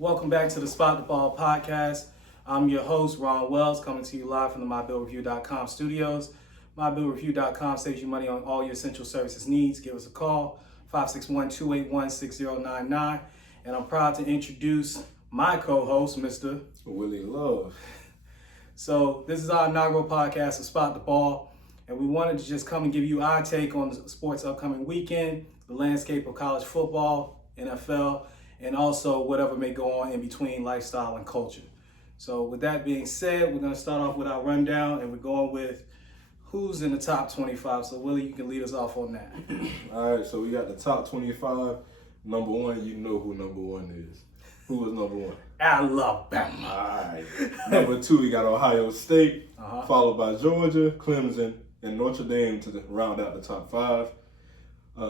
Welcome back to the Spot the Ball podcast. I'm your host, Ron Wells, coming to you live from the MyBillReview.com studios. MyBillReview.com saves you money on all your essential services needs. Give us a call, 561-281-6099. And I'm proud to introduce my co-host, Mr. Willie Love. So this is our inaugural podcast of Spot the Ball, and we wanted to just come and give you our take on the sports upcoming weekend, the landscape of college football, NFL, and also whatever may go on in between lifestyle and culture. So with that being said, we're going to start off with our rundown, and we're going with who's in the top 25. So Willie, you can lead us off on that. All right, so we got the top 25. Number one, you know who number one is. Who is number one? Alabama. All right. Number two, we got Ohio State, followed by Georgia, Clemson, and Notre Dame to round out the top five.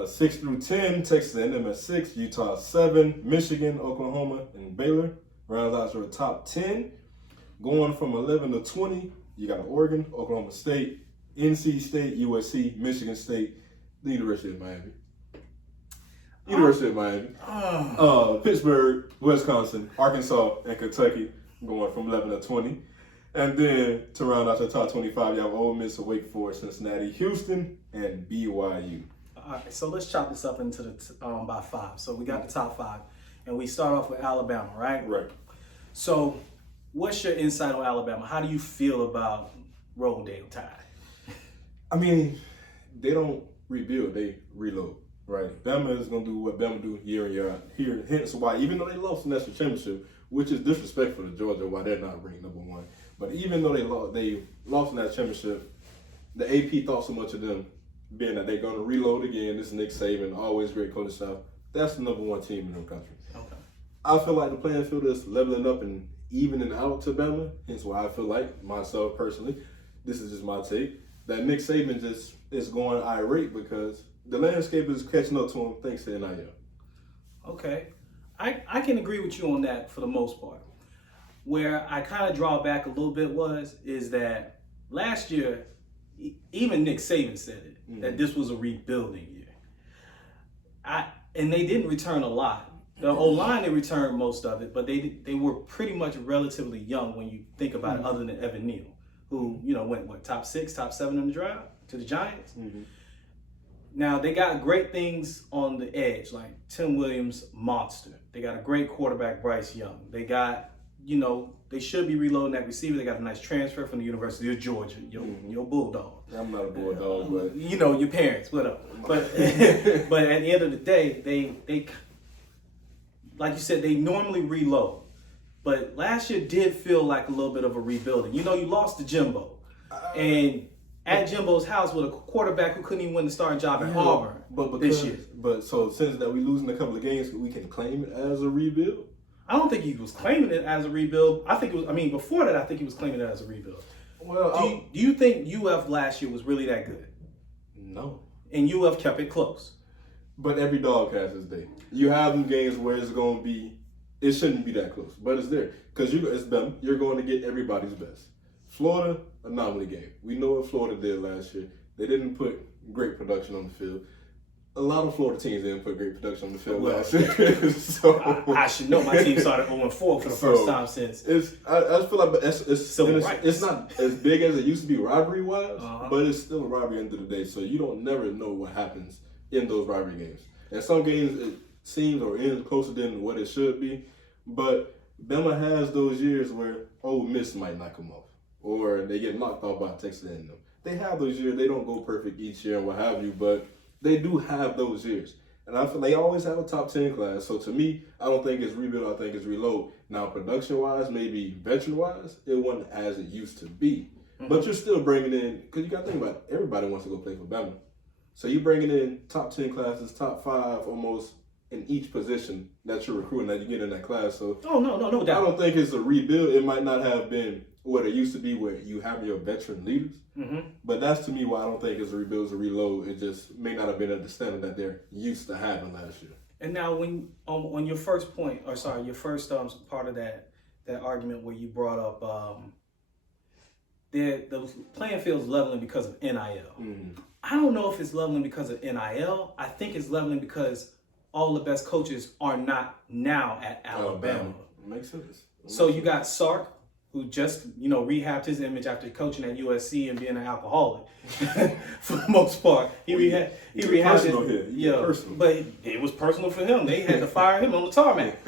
6 through 10, Texas A&M at 6, Utah 7, Michigan, Oklahoma, and Baylor rounds out your top 10. Going from 11 to 20, you got Oregon, Oklahoma State, NC State, USC, Michigan State, the University of Miami. Pittsburgh, Wisconsin, Arkansas, and Kentucky going from 11 to 20. And then to round out the top 25, you have Ole Miss, Wake Forest, Cincinnati, Houston, and BYU. All right, so let's chop this up into the by five. So we got the top five, and we start off with Alabama, right? Right. So what's your insight on Alabama? How do you feel about Roll Day Tide? I mean, they don't rebuild, they reload, right? Bama is going to do what Bama do year in, year out. Here, hence why, even though they lost the national championship, which is disrespectful to Georgia, why they're not ranked number one. But even though they lost the national championship, the AP thought so much of them, being that they're going to reload again. This is Nick Saban, always great coach staff. That's the number one team in the country. Okay. I feel like the playing field is leveling up and evening out to Bama. Hence why I feel like, myself personally, this is just my take, that Nick Saban just is going irate because the landscape is catching up to him thanks to NIL. Okay. I can agree with you on that for the most part. Where I kind of draw back a little bit is that last year, even Nick Saban said it, that this was a rebuilding year. And they didn't return a lot. The O-line, they returned most of it, but they were pretty much relatively young when you think about it, other than Evan Neal, who, went, top 6, top 7 in the draft to the Giants. Now, they got great things on the edge, like Tim Williams, monster. They got a great quarterback, Bryce Young. They got, they should be reloading that receiver. They got a nice transfer from the University of Georgia, your Bulldog. I'm not a Bulldog, but... your parents, whatever. But but at the end of the day, they like you said, they normally reload. But last year did feel like a little bit of a rebuilding. You lost to Jimbo. And at Jimbo's house with a quarterback who couldn't even win the starting job at Auburn this year. But so since that we losing a couple of games, we can claim it as a rebuild? I don't think he was claiming it as a rebuild. Before that, I think he was claiming it as a rebuild. Well, do you think UF last year was really that good? No. And UF kept it close. But every dog has its day. You have them games where it shouldn't be that close, but it's there. Because it's them, you're going to get everybody's best. Florida, anomaly game. We know what Florida did last year. They didn't put great production on the field. A lot of Florida teams didn't put great production on the field last year. So I should know my team started 0-4 for the first time since. I feel like it's not as big as it used to be rivalry-wise, but it's still a rivalry at the end of the day. So you don't never know what happens in those rivalry games. And some games it seems or ends closer than what it should be. But Bama has those years where Ole Miss might knock them off, or they get knocked off by Texas A&M. They have those years. They don't go perfect each year and what have you, but they do have those years. And I feel they always have a top 10 class. So to me, I don't think it's rebuild. I think it's reload. Now, production-wise, maybe veteran-wise, it wasn't as it used to be. But you're still bringing in, because you got to think about it, everybody wants to go play for Bama. So you're bringing in top 10 classes, top 5 almost in each position that you're recruiting that you get in that class. So no doubt. I don't think it's a rebuild. It might not have been what it used to be where you have your veteran leaders. But that's to me why I don't think it's a rebuild, it's a reload. It just may not have been at the standard that they're used to having last year. And now when on your first point, your first part of that argument where you brought up the playing field's leveling because of NIL. I don't know if it's leveling because of NIL. I think it's leveling because all the best coaches are not now at Alabama. makes sense. So you got Sark, who just, rehabbed his image after coaching at USC and being an alcoholic for the most part. He rehabbed his, but it was personal for him. They had to fire him on the tarmac.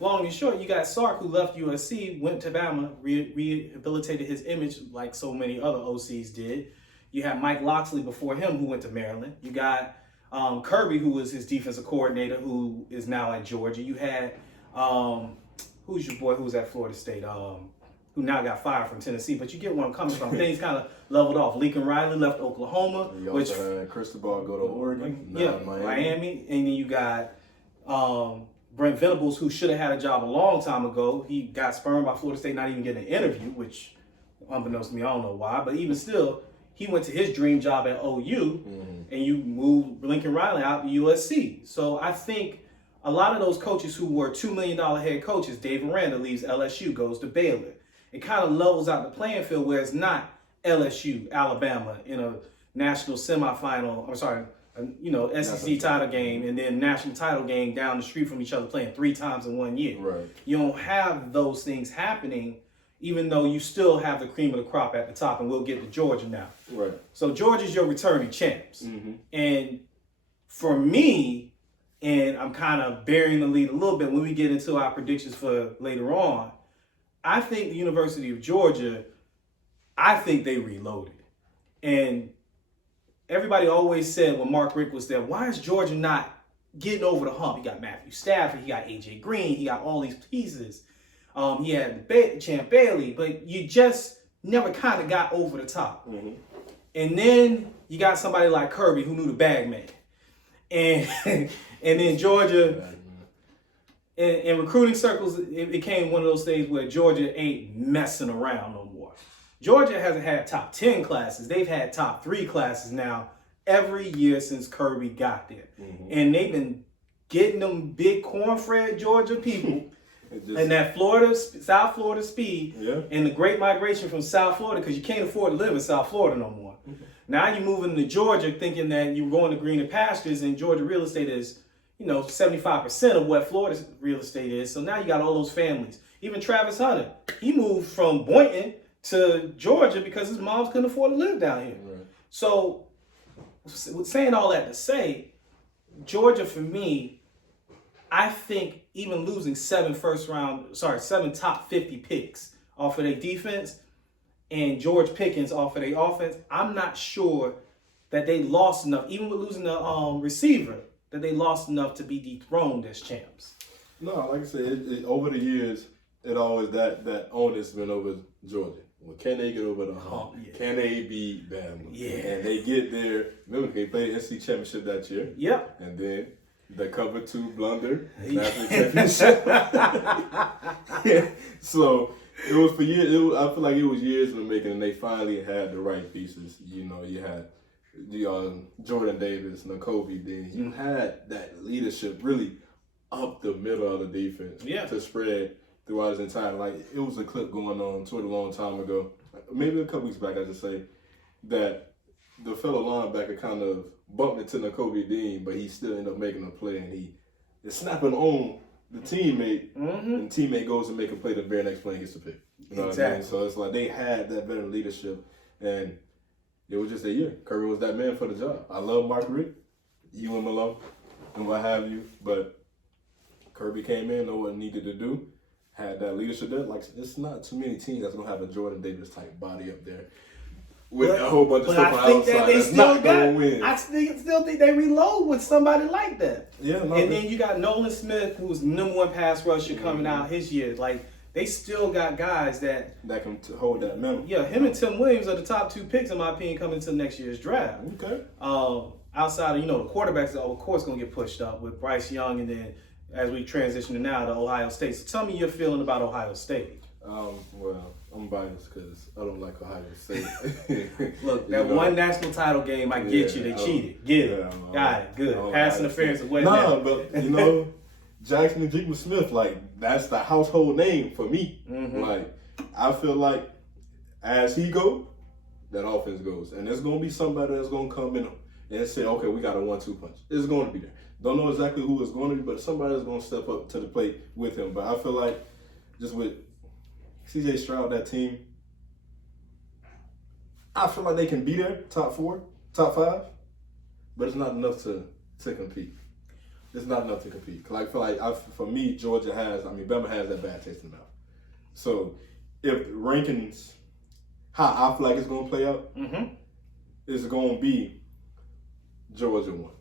Long and short, you got Sark, who left USC, went to Bama, rehabilitated his image like so many other OCs did. You had Mike Loxley before him, who went to Maryland. You got Kirby, who was his defensive coordinator, who is now at Georgia. You had who's your boy who was at Florida State, who now got fired from Tennessee. But you get where I'm coming from. Things kind of leveled off. Lincoln Riley left Oklahoma. You also had Cristobal go to Oregon. Miami. And then you got Brent Venables, who should have had a job a long time ago. He got spurned by Florida State, not even getting an interview, which, unbeknownst to me, I don't know why. But even still, he went to his dream job at OU, and you moved Lincoln Riley out to USC. So I think a lot of those coaches who were $2 million head coaches, Dave Aranda leaves LSU, goes to Baylor. It kind of levels out the playing field where it's not LSU, Alabama in a national semifinal, SEC title game, and then national title game down the street from each other playing 3 times in 1 year. Right. You don't have those things happening, even though you still have the cream of the crop at the top, and we'll get to Georgia now. Right. So Georgia's your returning champs. And for me, and I'm kind of bearing the lead a little bit when we get into our predictions for later on, I think the University of Georgia, I think they reloaded. And everybody always said when Mark Richt was there, why is Georgia not getting over the hump? He got Matthew Stafford, he got A.J. Green, he got all these pieces. He had Champ Bailey, but you just never kind of got over the top. And then you got somebody like Kirby who knew the bag man. And then Georgia, in recruiting circles, it became one of those things where Georgia ain't messing around no more. Georgia hasn't had top 10 classes. They've had top 3 classes now every year since Kirby got there. And they've been getting them big cornfed Georgia people and that South Florida speed and the great migration from South Florida, because you can't afford to live in South Florida no more. Now you're moving to Georgia thinking that you're going to greener pastures, and Georgia real estate is, 75% of what Florida real estate is. So now you got all those families. Even Travis Hunter, he moved from Boynton to Georgia because his moms couldn't afford to live down here. Right. So saying all that to say, Georgia for me, I think even losing 7 top 50 picks off of their defense and George Pickens off of their offense, I'm not sure that they lost enough, even with losing the receiver, that they lost enough to be dethroned as champs. No, like I said, over the years, it always that onus been over Georgia. Well, can they get over the hump? Can they beat Bama? And they get there. Remember, they played the NC Championship that year. Yep. And then the cover 2 blunder, national championship. So it was for years. I feel like it was years in the making, and they finally had the right pieces. You had Jordan Davis, Nakobe Dean. You had that leadership really up the middle of the defense to spread throughout his entire life. It was a clip going on a long time ago, maybe a couple weeks back, I should say, that the fellow linebacker kind of bumped into Nakobe Dean, but he still ended up making a play, and he is snapping on the teammate, and the teammate goes and make a play. The very next play and gets a pick. You know what I mean? So it's like they had that better leadership, and it was just a year. Kirby was that man for the job. I love Mark Richt, you and Malone, and what have you, but Kirby came in, know what he needed to do, had that leadership there. Like, it's not too many teams that's gonna have a Jordan Davis type body up there with a whole bunch of stuff on the outside that's not gonna win. I still think they reload with somebody like that. Yeah, and then you got Nolan Smith, who's number 1 pass rusher coming out his year. Like, they still got guys that can hold that minimum. Yeah, him and Tim Williams are the top 2 picks, in my opinion, coming into next year's draft. Okay. Outside of, the quarterbacks are, of course, going to get pushed up with Bryce Young, and then as we transition to now to Ohio State. So tell me your feeling about Ohio State. Well, I'm biased because I don't like Ohio State. Look, that one national title game, I get you. They cheated. Get it. Got it. Good. Pass interference of what? No, but Jackson and Jigma Smith, like, that's the household name for me. Like, I feel like as he go, that offense goes, and there's gonna be somebody that's gonna come in and say, okay, we got a 1-2 punch. It's going to be there. Don't know exactly who it's going to be, but somebody's going to step up to the plate with him. But I feel like just with CJ Stroud, that team, I feel like they can be there, top 4, top 5, but it's not enough to compete. It's not enough to compete. Cause I feel like, for me, Bama has that bad taste in the mouth. So if rankings, how I feel like it's going to play out, it's going to be Georgia 1,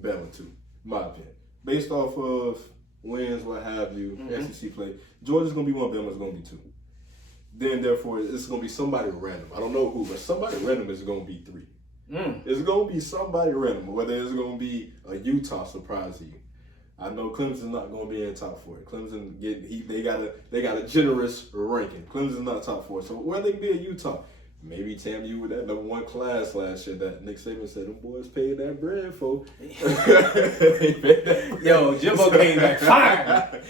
Bama 2, in my opinion. Based off of wins, what have you, SEC play, Georgia's going to be 1, Bama's going to be 2. Then, therefore, it's going to be somebody random. I don't know who, but somebody random is going to be 3. It's going to be somebody random, whether it's going to be a Utah surprising you. I know Clemson's not going to be in top 4. Clemson they got a generous ranking. Clemson's not top 4, so whether they can be a Utah, maybe TAMU with that number 1 class last year that Nick Saban said them boys paid that bread for. Yo, Jimbo came back fire.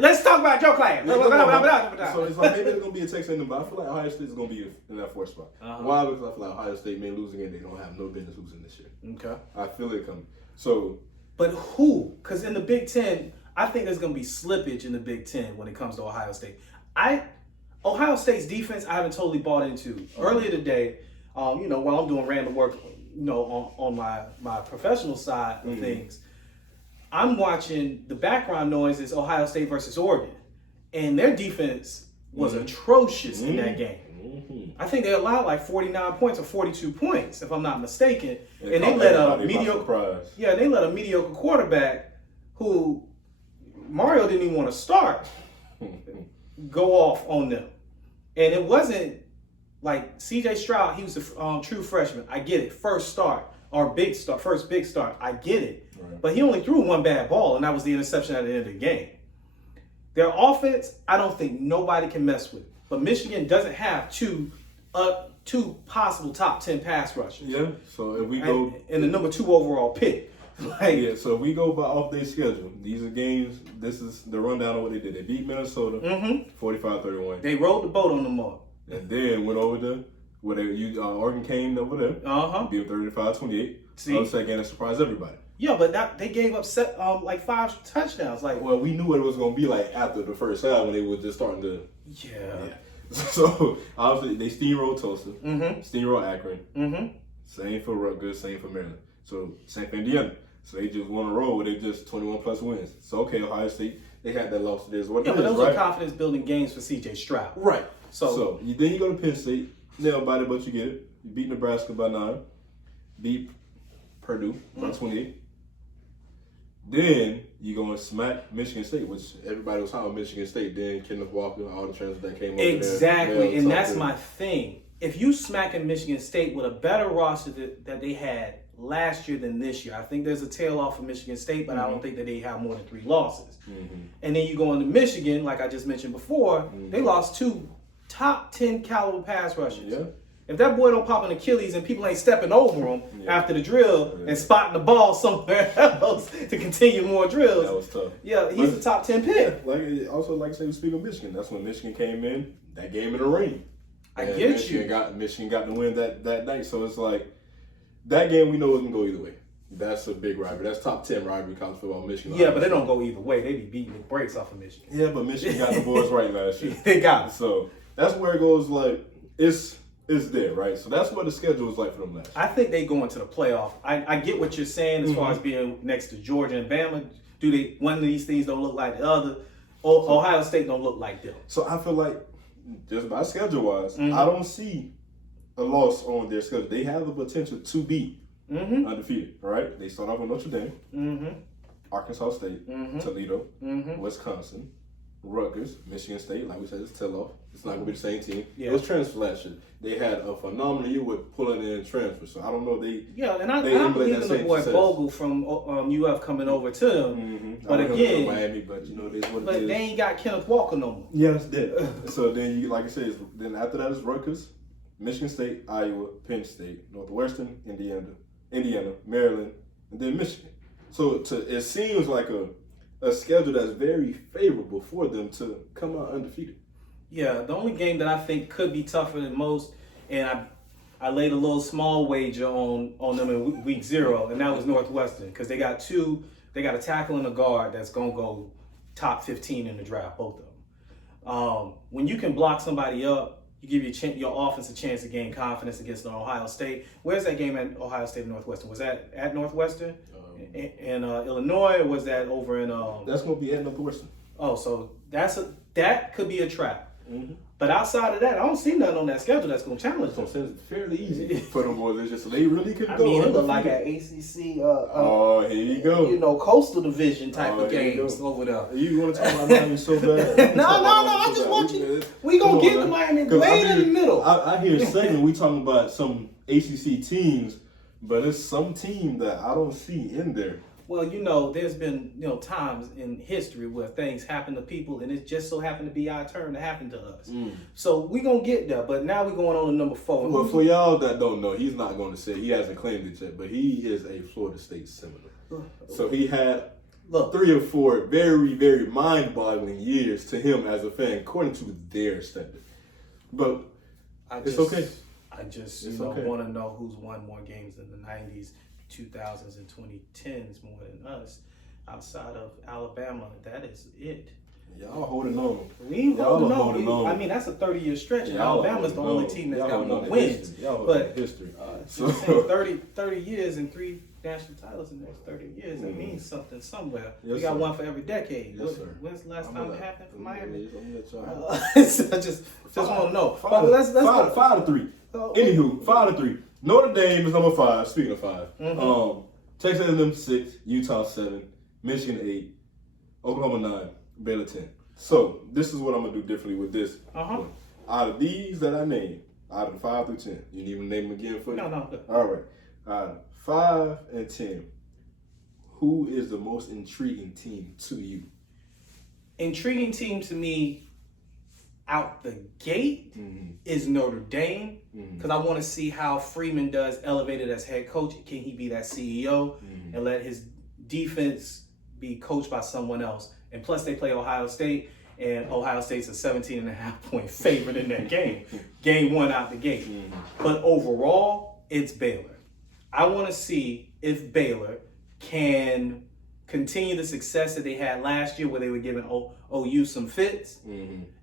Let's talk about your class. So it's like maybe it's gonna be a Texas A&M, but I feel like Ohio State is gonna be in that 4th spot. Why? Because I feel like Ohio State may losing and they don't have no business losing this year. Okay. I feel it coming. So, but who? Because in the Big Ten, I think there's gonna be slippage in the Big Ten when it comes to Ohio State. Ohio State's defense, I haven't totally bought into. Earlier today, while I'm doing random work, on my professional side of things, I'm watching the background noise is Ohio State versus Oregon, and their defense was atrocious in that game. I think they allowed like 49 points or 42 points, if I'm not mistaken, and they let a mediocre quarterback who Mario didn't even want to start go off on them. And it wasn't like CJ Stroud, he was a true freshman. I get it. First big start. I get it. Right. But he only threw 1 bad ball, and that was the interception at the end of the game. Their offense, I don't think nobody can mess with. But Michigan doesn't have two possible top 10 pass rushers. Yeah. So if we go and the number 2 overall pick. So if we go by off their schedule, these are games. This is the rundown of what they did. They beat Minnesota 45-31. They rolled the boat on them all. And then went over to where Oregon came over there. Beat them 35-28. See, second, that surprised everybody. Yeah, but they gave up 5 touchdowns. Well, we knew what it was going to be like after the first half when they were just starting to. Yeah. So obviously they steamrolled Tulsa, steamrolled Akron. Same for Rutgers, same for Maryland. So same for Indiana. So they just won a roll where they just 21+ wins. So okay, Ohio State, they had that loss to this. But those are confidence building games for CJ Stroud. Right. So then you go to Penn State, nailed by it, but you get it. You beat Nebraska by 9, beat Purdue by 28. Then you go and smack Michigan State, which everybody was high on Michigan State. Then Kenneth Walker, all the transfers that came over there. Exactly, and that's my thing. If you smacking Michigan State with a better roster that they had last year than this year, I think there's a tail off for Michigan State, but I don't think that they have more than 3 losses. And then you go into Michigan, like I just mentioned before, they lost 2 top 10 caliber pass rushers. Yeah. If that boy don't pop an Achilles and people ain't stepping over him after the drill and spotting the ball somewhere else to continue more drills. That was tough. Yeah, he's a top 10 pick. Yeah, like I say, speaking of Michigan, that's when Michigan came in, that game in the rain. Michigan got the win that night. So it's like, that game we know it can go either way. That's a big rivalry. That's top 10 rivalry college football, Michigan. Yeah, but they don't go either way. They be beating the brakes off of Michigan. Yeah, but Michigan got the boys right last year. They got it. So that's where it goes, like, it's there, right? So that's what the schedule is like for them last year. I think they go into the playoff. I get what you're saying as far as being next to Georgia and Bama. One of these things don't look like the other? Ohio State don't look like them. So I feel like, just by schedule-wise, I don't see a loss on their schedule. They have the potential to be undefeated, right? They start off with Notre Dame, Arkansas State, Toledo, Wisconsin, Rutgers, Michigan State. Like we said, it's tell-off. It's not going to be the same team. Yeah. It was transfer last year. They had a phenomenal year with pulling in transfers. So I don't know if they... Yeah, and I believe in the boy Bogle from UF coming over to them. But again... Miami, but you know, but they ain't got Kenneth Walker no more. Yeah, that's dead. So then, like I said, then after that is Rutgers, Michigan State, Iowa, Penn State, Northwestern, Indiana, Maryland, and then Michigan. So it seems like a schedule that's very favorable for them to come out undefeated. Yeah, the only game that I think could be tougher than most, and I laid a little small wager on them in week 0, and that was Northwestern because they got a tackle and a guard that's gonna go top 15 in the draft, both of them. When you can block somebody up, you give your offense a chance to gain confidence against Ohio State. Where's that game at Ohio State and Northwestern? Was that at Northwestern in Illinois, or was that over in? That's gonna be at Northwestern. Oh, so that could be a trap. Mm-hmm. But outside of that, I don't see nothing on that schedule that's going to challenge them. So it's fairly easy for them boys. It's just they really could go. I mean, it looked like an ACC, here you go. coastal division type of games over there. You want to talk about Miami so bad? No. I just want you. We gonna get to Miami way in the middle. I hear segment we talking about some ACC teams, but it's some team that I don't see in there. Well, there's been, times in history where things happen to people and it just so happened to be our turn to happen to us. So we're going to get there, but now we're going on to number 4. Well, for y'all that don't know, he's not going to say, he hasn't claimed it yet, but he is a Florida State Seminole. So he had 3 or 4 very, very mind-boggling years to him as a fan, according to their standard. But it's okay. I just want to know who's won more games in the 90s. 2000s and 2010s more than us outside of Alabama. That is it. Y'all holding on. We ain't holding on. I mean, that's a 30 strretch. And Alabama's the only team that's got more wins. But history. So 30 years and 3 national titles in the next 30 years. It means something somewhere. We got one for every decade. Yes, sir. When's the last time it happened for Miami? I just want to know. 5-3. Anywho, 5-3. Notre Dame is number 5. Speaking of 5, Texas A&M 6, Utah 7, Michigan 8, Oklahoma 9, Baylor 10. So this is what I'm gonna do differently with this. Out of these that I named, out of 5 through 10, you need to name them again for you? No. Good. All right. Out of 5 and 10, who is the most intriguing team to you? Intriguing team to me out the gate is Notre Dame, because I want to see how Freeman does elevated as head coach. Can he be that CEO and let his defense be coached by someone else? And plus they play Ohio State, and Ohio State's a 17.5-point favorite in that game. Game 1 out the gate. But overall, it's Baylor. I want to see if Baylor can continue the success that they had last year where they were giving OU some fits.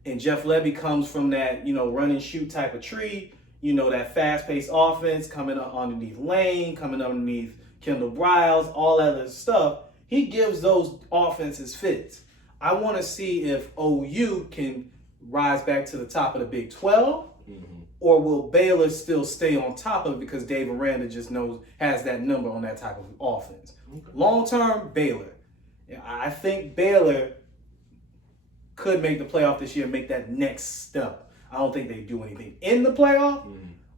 And Jeff Levy comes from that, run and shoot type of tree, that fast-paced offense coming up underneath Lane, coming underneath Kendall Briles, all that other stuff. He gives those offenses fits. I want to see if OU can rise back to the top of the Big 12, or will Baylor still stay on top of it because Dave Aranda just has that number on that type of offense. Long-term, Baylor. I think Baylor could make the playoff this year and make that next step. I don't think they do anything in the playoff,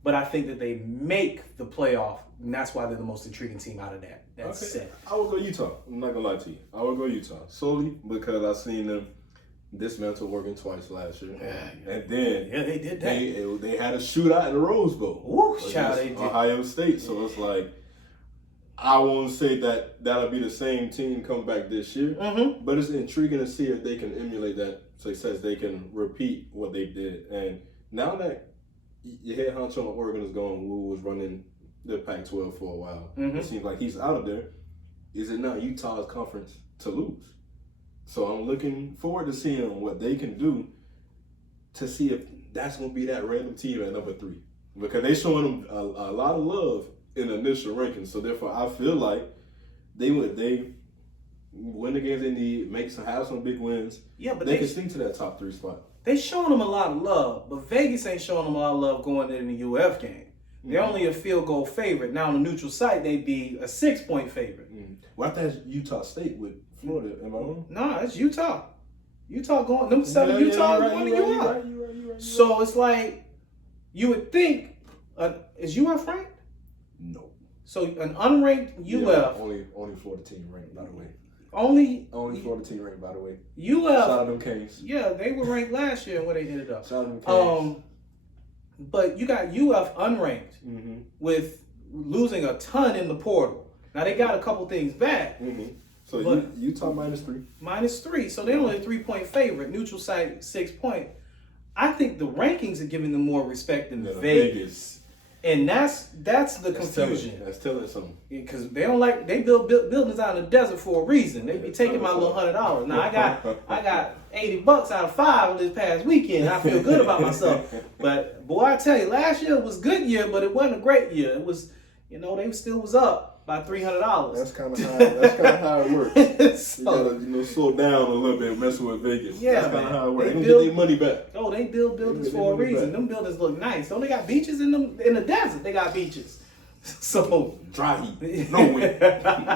but I think that they make the playoff, and that's why they're the most intriguing team out of that set. I would go Utah. I'm not going to lie to you. I would go Utah solely because I've seen them dismantle Oregon twice last year. And then they did that. They had a shootout in the Rose Bowl. Ooh, child, they did. Ohio State. So it's like, I won't say that that'll be the same team come back this year, but it's intriguing to see if they can emulate that success. They can repeat what they did. And now that your head honcho on Oregon is gone, who was running the Pac-12 for a while, it seems like he's out of there. Is it now Utah's conference to lose? So I'm looking forward to seeing what they can do to see if that's going to be that random team at number 3. Because they're showing them a lot of love in the initial rankings. So therefore, I feel like they win the games they need, have some big wins. Yeah, but they can sneak to that top 3 spot. They showing them a lot of love, but Vegas ain't showing them a lot of love going in the UF game. They're only a field goal favorite. Now on the neutral site, they'd be a 6-point favorite. Well, I think that's Utah State with Florida. Am I wrong? Nah, it's Utah. Utah going. Them 7 Utah going to UF. You're right. So it's like you would think. Is UF ranked? No. So an unranked UF. Yeah, only Florida team ranked, by the way. Only Florida team ranked, by the way. UF. Shout out them Canes. Yeah, they were ranked last year and where they ended up. Shout out them Canes. But you got UF unranked with losing a ton in the portal. Now they got a couple things back. So Utah -3. -3. So they're only a 3-point favorite. Neutral site 6 point. I think the rankings are giving them more respect than Vegas. And that's the confusion. That's telling something. Because they don't like, they build buildings out in the desert for a reason. They be taking my little $100. Now I got $80 out of 5 this past weekend. I feel good about myself. But boy, I tell you, last year was a good year, but it wasn't a great year. It was, they still was up by $300. That's kind of how it works. So, you gotta slow down a little bit, messing with Vegas. Yeah, that's kind of how it works. They don't build get their money back. Oh, they build buildings for a reason. Them buildings look nice. Don't they got beaches in the desert? They got beaches. So dry heat, no wind,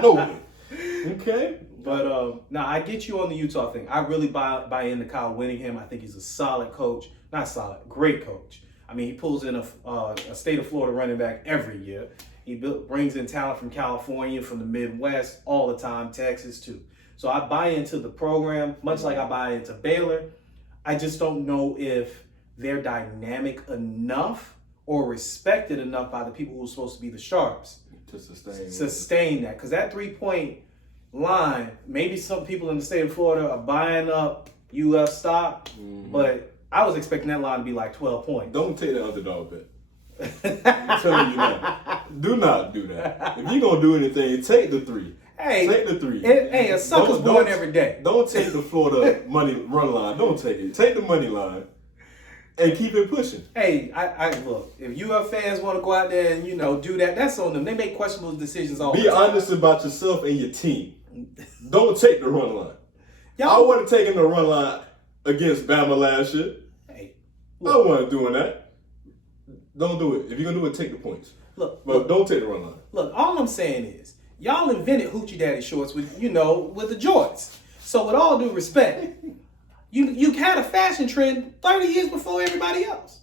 no wind. Okay. But now I get you on the Utah thing. I really buy into Kyle Whittingham. I think he's a solid coach. Not solid, great coach. I mean, he pulls in a state of Florida running back every year. He brings in talent from California, from the Midwest, all the time, Texas too. So I buy into the program, much like I buy into Baylor. I just don't know if they're dynamic enough or respected enough by the people who are supposed to be the sharps to sustain that. Because that 3-point line, maybe some people in the state of Florida are buying up UF stock, but I was expecting that line to be like 12 points. Don't take the underdog bet. I'm telling you now. Do not do that. If you're going to do anything, take the 3. Hey, take the 3. Hey, a sucker's born every day. Don't take the Florida money run line. Don't take it. Take the money line and keep it pushing. Hey, I look, if UF fans want to go out there and, do that, that's on them. They make questionable decisions all the time. Be honest about yourself and your team. Don't take the run line. I wasn't taking the run line against Bama last year. Hey, I wasn't doing that. Don't do it. If you're going to do it, take the points. But don't take the run line. Look, all I'm saying is, y'all invented Hoochie Daddy shorts with the jorts. So with all due respect, you had a fashion trend 30 years before everybody else.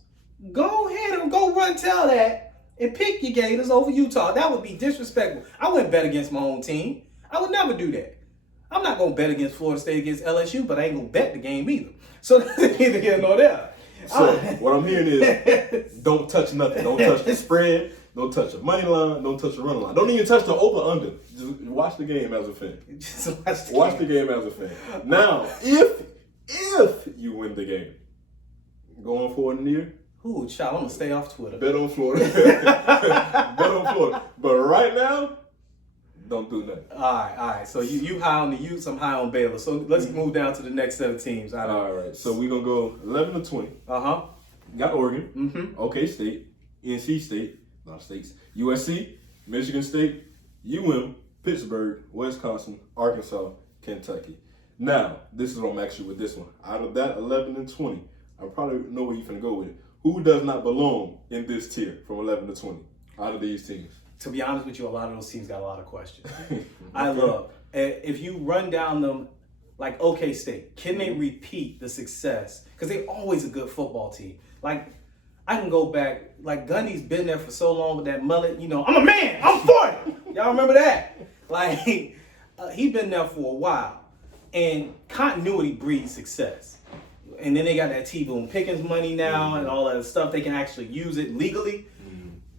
Go ahead and go run tell that and pick your Gators over Utah. That would be disrespectful. I wouldn't bet against my own team. I would never do that. I'm not going to bet against Florida State against LSU, but I ain't going to bet the game either. So that's neither here nor there. So what I'm hearing is don't touch nothing. Don't touch the spread. Don't touch the money line. Don't touch the run line. Don't even touch the over-under. Just watch the game as a fan. Watch the game as a fan. Now, if you win the game, going for it near. Ooh, child, I'm going to stay off Twitter. Bet on Florida. Bet on Florida. But right now, don't do nothing. All right. So you high on the Utes, I'm high on Baylor. So let's move down to the next set of teams. All right. So we're going to go 11 to 20. Got Oregon. OK State. NC State. Not states. USC. Michigan State. UM. Pittsburgh. Wisconsin. Arkansas. Kentucky. Now, this is what I'm actually with this one. Out of that 11 and 20, I probably know where you're going to go with it. Who does not belong in this tier from 11 to 20 out of these teams? To be honest with you, a lot of those teams got a lot of questions. I look, if you run down them like OK State, can they repeat the success? Because they're always a good football team. Like, I can go back, like Gundy's been there for so long with that mullet, I'm a man, I'm 40. Y'all remember that? Like, he been there for a while. And continuity breeds success. And then they got that T-Boone Pickens money now and all that stuff. They can actually use it legally.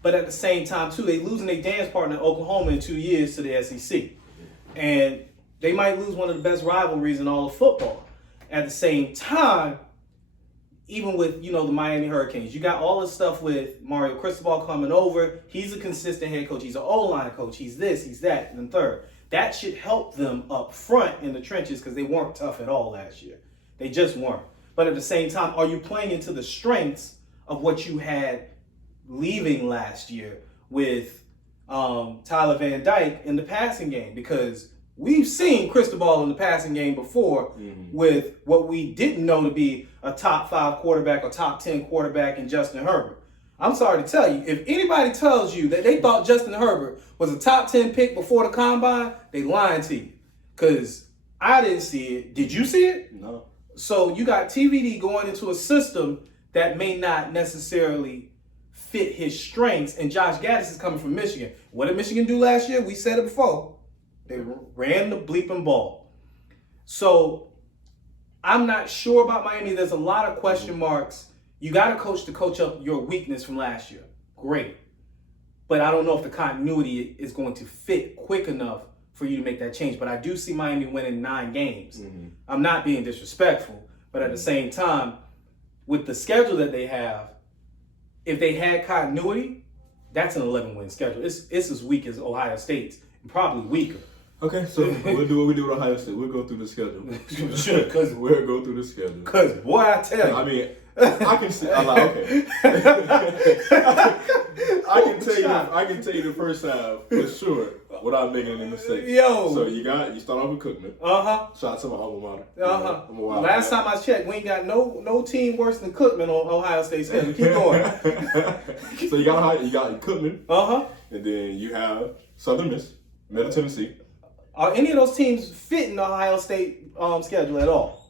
But at the same time, too, they losing their dance partner in Oklahoma in 2 years to the SEC. And they might lose one of the best rivalries in all of football. At the same time, even with, the Miami Hurricanes, you got all this stuff with Mario Cristobal coming over. He's a consistent head coach. He's an O-line coach. He's this, he's that, and third. That should help them up front in the trenches because they weren't tough at all last year. They just weren't. But at the same time, are you playing into the strengths of what you had leaving last year with Tyler Van Dyke in the passing game? Because we've seen Cristobal in the passing game before with what we didn't know to be a top 5 quarterback or top 10 quarterback in Justin Herbert. I'm sorry to tell you, if anybody tells you that they thought Justin Herbert was a top 10 pick before the combine, they lying to you. Because I didn't see it. Did you see it? No. So you got TVD going into a system that may not necessarily fit his strengths, and Josh Gaddis is coming from Michigan. What did Michigan do last year? We said it before. They ran the bleeping ball. So I'm not sure about Miami. There's a lot of question marks. You got a coach to coach up your weakness from last year. Great. But I don't know if the continuity is going to fit quick enough for you to make that change. But I do see Miami winning 9 games. I'm not being disrespectful, but at the same time, with the schedule that they have, if they had continuity, That's an 11-win schedule. It's as weak as Ohio State's, and probably weaker. Okay, so we'll do what we do with Ohio State. We'll go through the schedule. Sure, because We'll go through the schedule. Because, boy, I tell you. I mean, I can see. I'm like, okay. I can tell you the first half for sure without making any mistakes. Yo. So you start off with Cookman. Shout out to my alma mater. Last time I checked, we ain't got no team worse than Cookman on Ohio State's schedule. Keep going. So you got Cookman. And then you have Southern Miss, Middle Tennessee. Are any of those teams fit in the Ohio State schedule at all?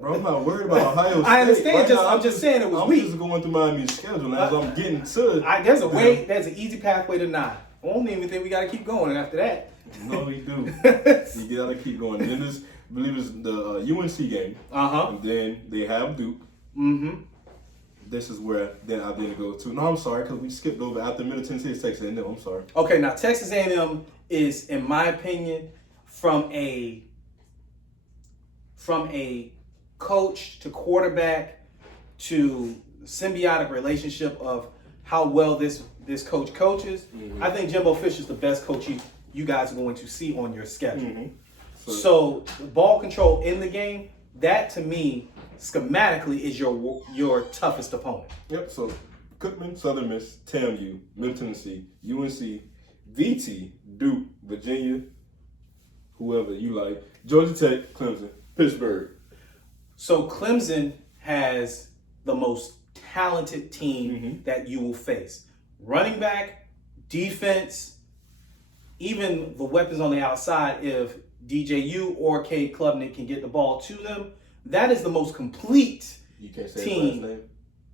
Bro, I'm not worried about Ohio State. I understand. Right now, I'm just saying it was weak. I'm just going through Miami's schedule as I'm getting to. There's an easy pathway to 9. I don't even think we got to keep going after that. No, we do. You got to keep going. And then I believe it's the UNC game. And then they have Duke. This is where then I didn't go to. No, I'm sorry, because we skipped over after Middle Tennessee, Texas A&M. I'm sorry. Okay, now Texas A&M is, in my opinion, from a coach to quarterback to symbiotic relationship of how well this coach coaches. I think Jimbo Fisher's the best coach you guys are going to see on your schedule. So ball control in the game, that to me, schematically, is your toughest opponent. Yep. So Cookman, Southern Miss, TAMU, Middle Tennessee, UNC, VT, Duke, Virginia, whoever you like, Georgia Tech, Clemson, Pittsburgh. So Clemson has the most talented team that you will face. Running back, defense, even the weapons on the outside, if DJU or Cade Klubnik can get the ball to them, that is the most complete You can't say team. his last name?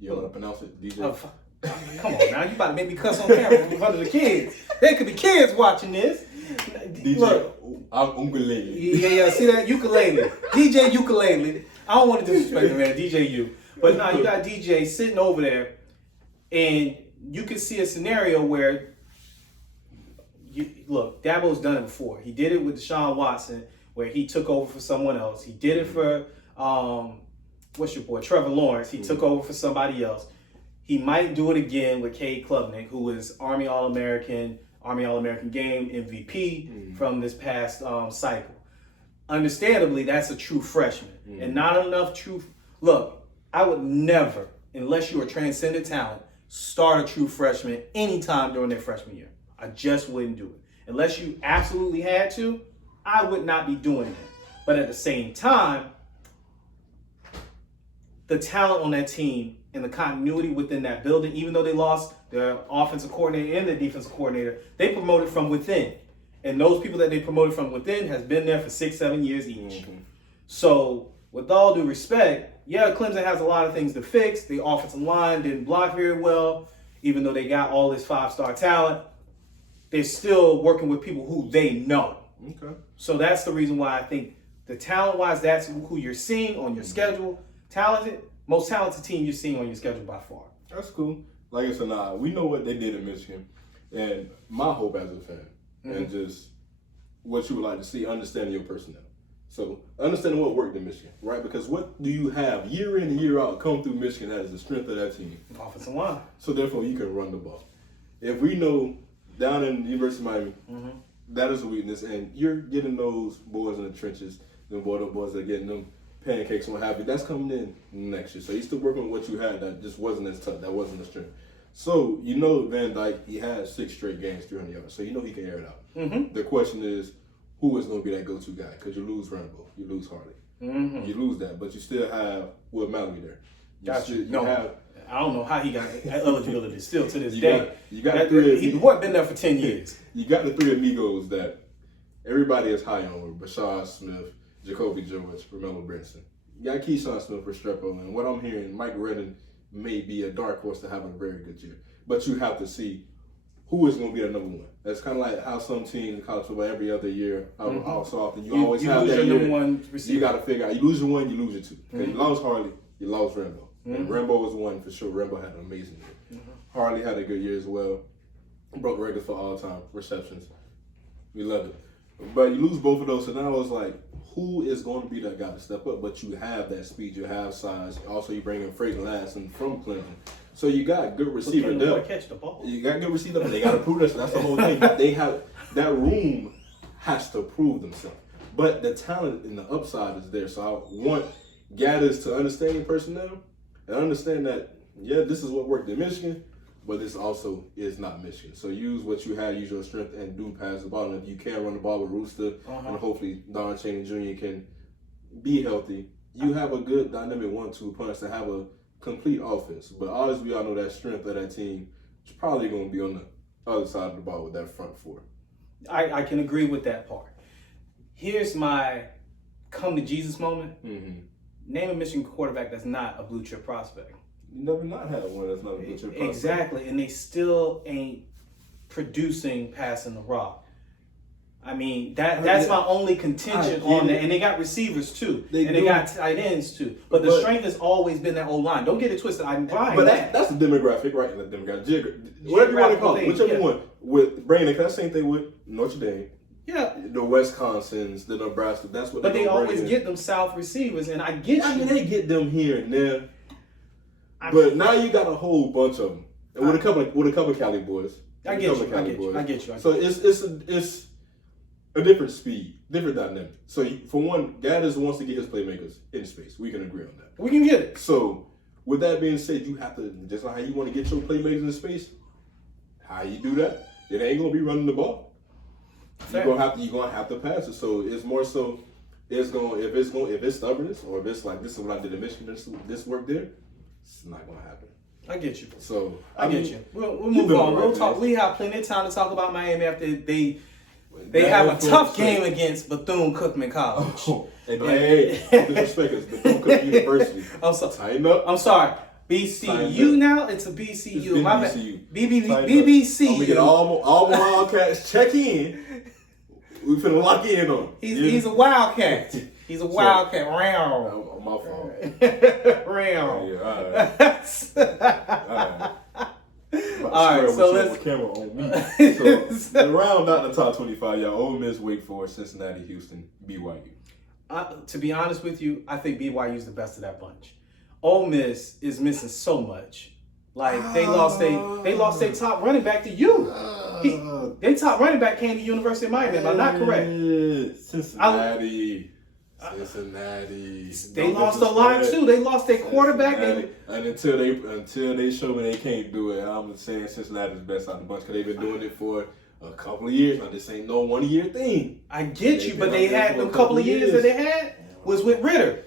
You don't want to pronounce it? DJ? Come on now, you about to make me cuss on camera in front of the kids. There could be kids watching this. DJ Look, Ukulele. Yeah, see that? Ukulele. DJ Ukulele. I don't want to disrespect the man, DJ U. But now you got DJ sitting over there, and you can see a scenario where, look, Dabo's done it before. He did it with Deshaun Watson, where he took over for someone else. He did it for, what's your boy, Trevor Lawrence. He took over for somebody else. He might do it again with Cade Klubnik, who is Army All-American game MVP from this past cycle. Understandably, that's a true freshman. And not enough true. Look, I would never, unless you're a transcendent talent, start a true freshman anytime during their freshman year. I just wouldn't do it. Unless you absolutely had to, I would not be doing it. But at the same time, the talent on that team and the continuity within that building, even though they lost their offensive coordinator and their defensive coordinator, they promoted from within. And those people that they promoted from within has been there for 6-7 years each. So with all due respect, yeah, Clemson has a lot of things to fix. The offensive line didn't block very well, even though they got all this 5-star talent. They're still working with people who they know. Okay. So that's the reason why I think the talent-wise, that's who you're seeing on your schedule. Most talented team you're seeing on your schedule by far. That's cool. Like I said, we know what they did in Michigan. And my hope as a fan, and just what you would like to see, understanding your personnel. So understanding what worked in Michigan, right? Because what do you have year in and year out come through Michigan that is the strength of that team? Offensive line. So therefore, you can run the ball. If we know down in the University of Miami, that is a weakness, and you're getting those boys in the trenches, them boys that are getting them pancakes and what have you, that's coming in next year. So you're still working with what you had that just wasn't as tough, that wasn't as strength. So you know Van Dyke, he had 6 straight games, 300 yards, so you know he can air it out. The question is, who is going to be that go-to guy? Because you lose Rambo, you lose Harley, you lose that, but you still have Will Mallory there. I don't know how he got eligibility still to this day. You got He's been there for 10 years. You got the 3 amigos that everybody is high on with Bashard Smith, Jacoby George, Romello Branson. You got Keyshawn Smith, Restrepo, and what I'm hearing, Mike Redden may be a dark horse to have a very good year. But you have to see who is going to be the number one. That's kind of like how some teams in college football every other year, how so often you always have that your year. number one receiver. You got to figure out, you lose your one, you lose your two. Okay? You lost Harley, you lost Rambo. And Rambo was one for sure. Rambo had an amazing year. Harley had a good year as well. Broke records for all-time receptions. We love it. But you lose both of those, so now it's like, who is going to be that guy to step up? But you have that speed, you have size. Also, you bring in Fraser Lasson from Clemson. So you got good receiver depth. Catch the ball. You got good receiver, but they got to prove this. That's the whole thing. They have that room has to prove themselves. But the talent and the upside is there. So I want Gaddis to understand personnel and understand that, yeah, this is what worked in Michigan, but this also is not Michigan. So use what you have, use your strength, and do pass the ball. And if you can run the ball with Rooster, and hopefully Don Chaney Jr. can be healthy, you have a good dynamic 1-2 punch to have a complete offense. But obviously, we all know that strength of that team is probably going to be on the other side of the ball with that front four. I can agree with that part. Here's my come to Jesus moment. Name a Michigan quarterback that's not a blue chip prospect. You never not had one that's not a blue chip prospect. Exactly, and they still ain't producing passing the rock. I mean, that's my only contention on that. And they got receivers too. They got tight ends too. But the strength has always been that O-line. Don't get it twisted. I'm buying that. That's the demographic, right? The demographic. Whatever you want to call it. Whichever one. With Brandon, that's the same thing with Notre Dame. Yeah. The Wisconsins, the Nebraska. That's what But they always get them South receivers, and I get you. I mean, they get them here and there. But now you got a whole bunch of them. And with a couple of Cali boys. I get you. So it's a different speed, different dynamic. So for one, Gaddis wants to get his playmakers in space. We can agree on that. We can get it. So with that being said, you have to, just like how you want to get your playmakers in space, how you do that, it ain't gonna be running the ball. You're gonna have to pass it. So it's more so if it's stubbornness or if it's like this is what I did in Michigan, this worked there, it's not gonna happen. I get you. So I get you. We'll move on. We'll talk. We have plenty of time to talk about Miami after they have a tough game against Bethune-Cookman College. Hey, disrespect us, Bethune-Cookman University. I'm sorry. Tighten up. I'm sorry. BCU now? It's a BCU. My bad. BBCU. BBCU. We get all the Wildcats check in. We finna lock in on him. He's a Wildcat. He's a Wildcat. Round. My fault. Round. Yeah, all right. All right, so let's camera on me. So to round out the top 25, y'all. Ole Miss, Wake Forest, Cincinnati, Houston, BYU. To be honest with you, I think BYU is the best of that bunch. Ole Miss is missing so much. Like they lost their top running back to you. Their top running back came to University of Miami. Am I not correct? Cincinnati. They lost a lot too. They lost their quarterback. And until they show me they can't do it, I'm saying Cincinnati's best out of the bunch because they've been doing it for a couple of years now. This ain't no 1 year thing. I get you, but they had the couple of years that they had was with Ritter.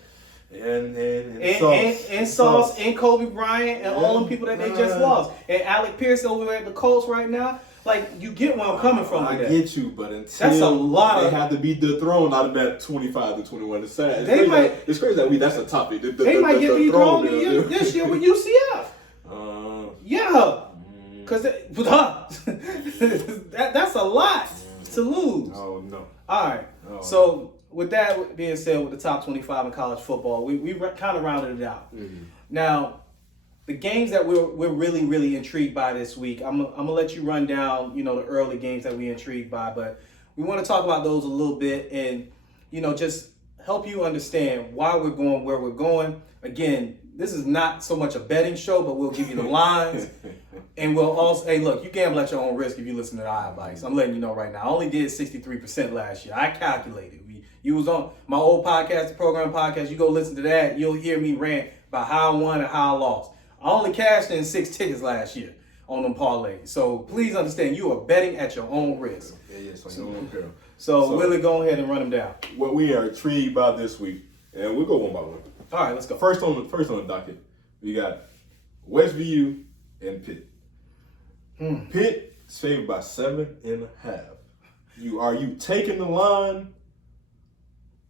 And Sauce and Kobe Bryant and all them people that they just lost. And Alec Pierce over at the Colts right now. Like, you get where I'm coming from with that. I get you, but until that's a lot they have to be dethroned out of that 25 to 21. It's sad. It's crazy that that's a topic. They might get dethroned this year with UCF. Yeah. Because that's a lot to lose. Oh, no. All right. So, with that being said, with the top 25 in college football, we kind of rounded it out. Now, the games that we're really, really intrigued by this week, I'm gonna let you run down, the early games that we're intrigued by, but we want to talk about those a little bit and, just help you understand why we're going where we're going. Again, this is not so much a betting show, but we'll give you the lines. And we'll also, hey, look, you gamble at your own risk if you listen to our advice. I'm letting you know right now. I only did 63% last year. I calculated. You was on my old podcast, the program podcast. You go listen to that. You'll hear me rant about how I won and how I lost. I only cashed in 6 tickets last year on them parlays. So please understand, you are betting at your own risk. Yeah, so your own peril. So Willie, go ahead and run them down. What we are intrigued by this week, and we'll go one by one. All right, let's go. First on the docket, we got Westview and Pitt. Pitt is favored by 7.5. Are you taking the line,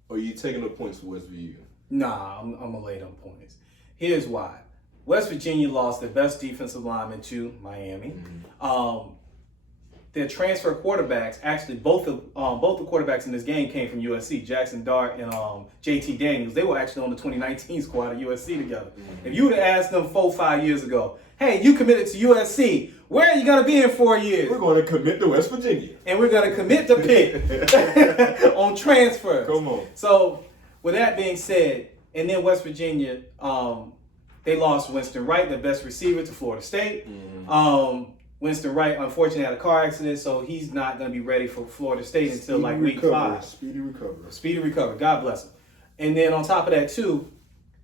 or are you taking the points for Westview? Nah, I'm gonna lay them points. Here's why. West Virginia lost their best defensive lineman to Miami. Their transfer quarterbacks, actually both the quarterbacks in this game came from USC, Jackson Dart and JT Daniels. They were actually on the 2019 squad at USC together. If you would have asked them 4-5 years ago, hey, you committed to USC, where are you going to be in 4 years? We're going to commit to West Virginia. And we're going to commit to Pitt on transfers. Come on. So with that being said, and then West Virginia, They lost Winston Wright, the best receiver, to Florida State. Winston Wright, unfortunately, had a car accident, so he's not going to be ready for Florida State until like week 5. Speedy recovery. Speedy recovery. God bless him. And then on top of that, too,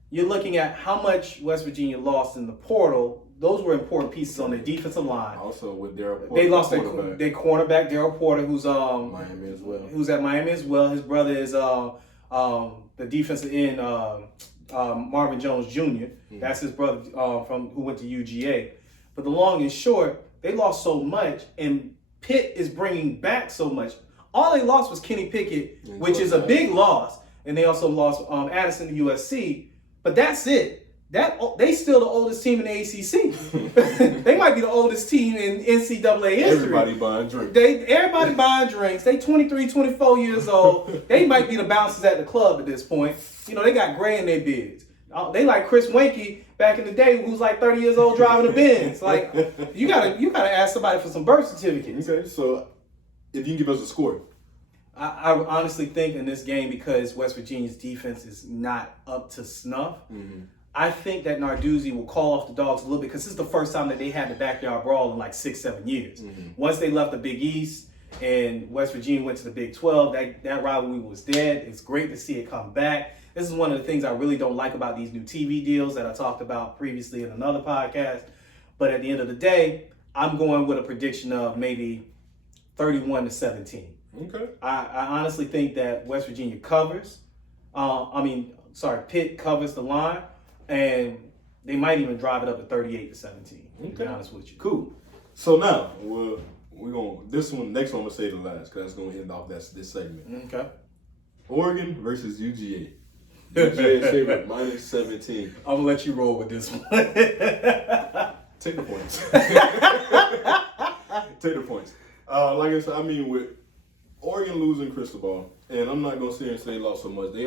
you're looking at how much West Virginia lost in the portal. Those were important pieces on their defensive line. Also with Darryl Porter. They lost their cornerback, Darryl Porter, who's Miami as well. Who's at Miami as well. His brother is the defensive end, Marvin Jones Jr. That's his brother who went to UGA. But the long and short, they lost so much, and Pitt is bringing back so much. All they lost was Kenny Pickett, which is a big loss, and they also lost Addison to USC. But that's it. They still the oldest team in the ACC. They might be the oldest team in NCAA history. Everybody buying drinks. Everybody buying drinks. They 23, 24 years old. They might be the bouncers at the club at this point. You know, they got gray in their beards. They like Chris Wanke back in the day, who was like 30 years old driving a Benz. Like, you gotta ask somebody for some birth certificates. Okay, so if you can give us a score. I honestly think in this game, because West Virginia's defense is not up to snuff, I think that Narduzzi will call off the dogs a little bit, because this is the first time that they had the backyard brawl in like 6-7 years. Once they left the Big East and West Virginia went to the Big 12, that rivalry was dead. It's great to see it come back. This is one of the things I really don't like about these new TV deals that I talked about previously in another podcast. But at the end of the day, I'm going with a prediction of maybe 31-17. Okay. I honestly think that West Virginia covers. Pitt covers the line, and they might even drive it up to 38-17. To be honest with you. Cool. So now we're gonna next one I'm gonna say the last, because that's gonna end off this segment. Okay. Oregon versus UGA. UGA favorite -17. I'm gonna let you roll with this one. Take the points. Take the points. Like I said, with Oregon losing Cristobal, and I'm not gonna sit here and say they lost so much. They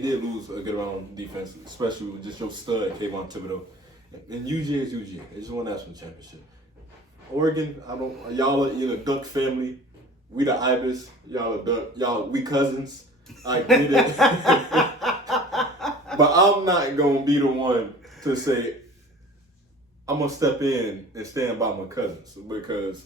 did lose a good round defense, especially with just your stud Kayvon Thibodeau. And UGA is UGA. They just won the national championship. Oregon, y'all are in a Duck family. We the Ibis. Y'all are Duck. We cousins. I get it. But I'm not gonna be the one to say I'm gonna step in and stand by my cousins, because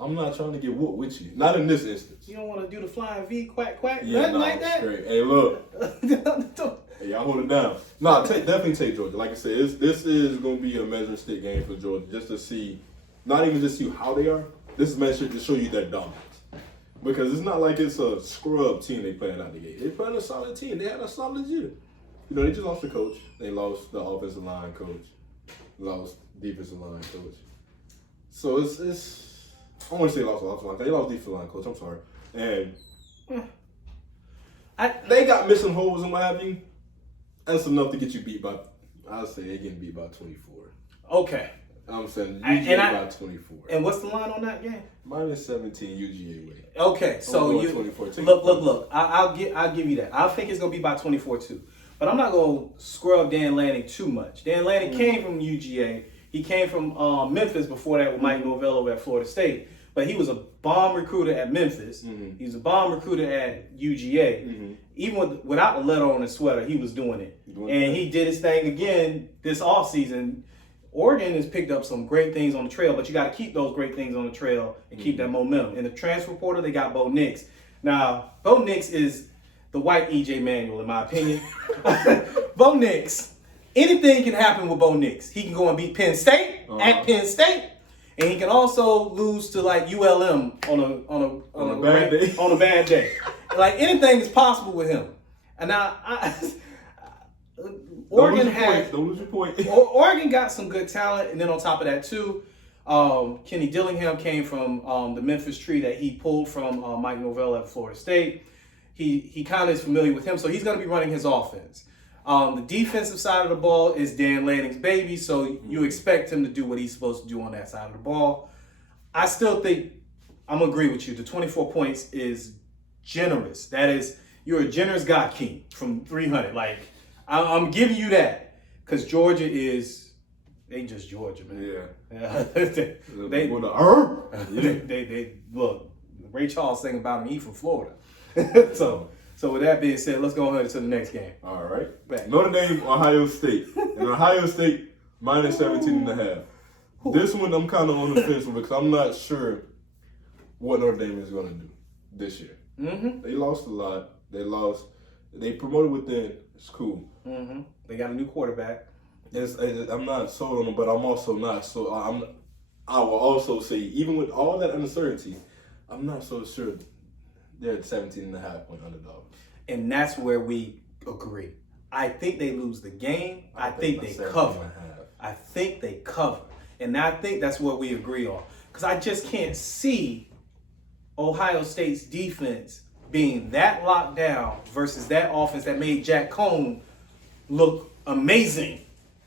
I'm not trying to get whooped with you. Not in this instance. You don't want to do the flying V, quack, quack, Yeah, nothing like that? Straight. Hey, look. Hey, y'all hold it down. Definitely take Georgia. Like I said, this is going to be a measuring stick game for Georgia, just to see, not even just see how they are. This is measured to show you their dominance. Because it's not like it's a scrub team they playing out the gate. They playing a solid team. They had a solid year. They just lost the coach. They lost the offensive line coach. Lost defensive line coach. So it's I want to say lost the offensive line. They lost defensive line coach. I'm sorry. And they got missing holes and what have you. That's enough to get you beat by. I'll say they're getting beat by 24. Okay. I'm saying UGA by 24. And what's the line on that game? -17 UGA way. Okay, so you 24. Look. I'll give you that. I think it's gonna be by 24 too. But I'm not gonna scrub Dan Lanning too much. Dan Lanning came from UGA. He came from Memphis before that with Mike Novello at Florida State. But he was a bomb recruiter at Memphis. He was a bomb recruiter at UGA. Even without the letter on his sweater, he was doing it. He did his thing again this offseason. Oregon has picked up some great things on the trail, but you got to keep those great things on the trail and keep that momentum. In the transfer portal, they got Bo Nix. Now, Bo Nix is the white E.J. Manuel, in my opinion. Bo Nix, anything can happen with Bo Nix. He can go and beat Penn State at Penn State. And he can also lose to like ULM on a bad day. On a bad day. Like anything is possible with him. And now Oregon don't lose your point. Oregon got some good talent, and then on top of that too, Kenny Dillingham came from the Memphis tree that he pulled from Mike Novello at Florida State. He kind of is familiar with him, so he's going to be running his offense. The defensive side of the ball is Dan Lanning's baby, so you expect him to do what he's supposed to do on that side of the ball. I still think, I'm going to agree with you, the 24 points is generous. That is, you're a generous God King from 300. Like, I'm giving you that, because Georgia they just Georgia, man. Yeah. they look, Ray Charles saying about him, he from Florida. So with that being said, let's go ahead to the next game. All right. Back. Notre Dame, Ohio State. And Ohio State minus 17.5. This one I'm kind of on the fence with because I'm not sure what Notre Dame is going to do this year. Mm-hmm. They lost a lot. They promoted within. It's cool. Mm-hmm. They got a new quarterback. I'm not sold on them, but I'm also not so. I will also say, even with all that uncertainty, I'm not so sure they're at 17.5-point underdogs. And that's where we agree. I think they lose the game. I think they cover. I think they cover. And I think that's what we agree on. Because I just can't see Ohio State's defense being that locked down versus that offense that made Jack Cohn look amazing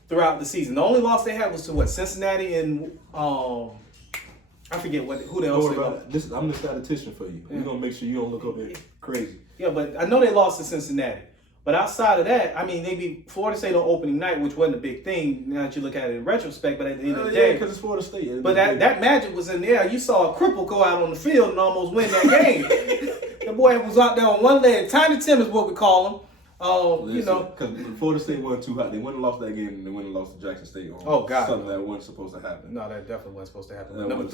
throughout the season. The only loss they had was to Cincinnati and I forget who they also. I'm the statistician for you. We're gonna make sure you don't look up here crazy. Yeah, but I know they lost to Cincinnati. But outside of that, I mean, they beat Florida State on opening night, which wasn't a big thing now that you look at it in retrospect. But at the end of the day, because it's Florida State. But that magic was in there. You saw a cripple go out on the field and almost win that game. The boy was out there on one leg. Tiny Tim is what we call him. Because Florida State wasn't too hot. They went and lost that game, and they went and lost to Jackson State. Something that wasn't supposed to happen. No, that definitely wasn't supposed to happen. Number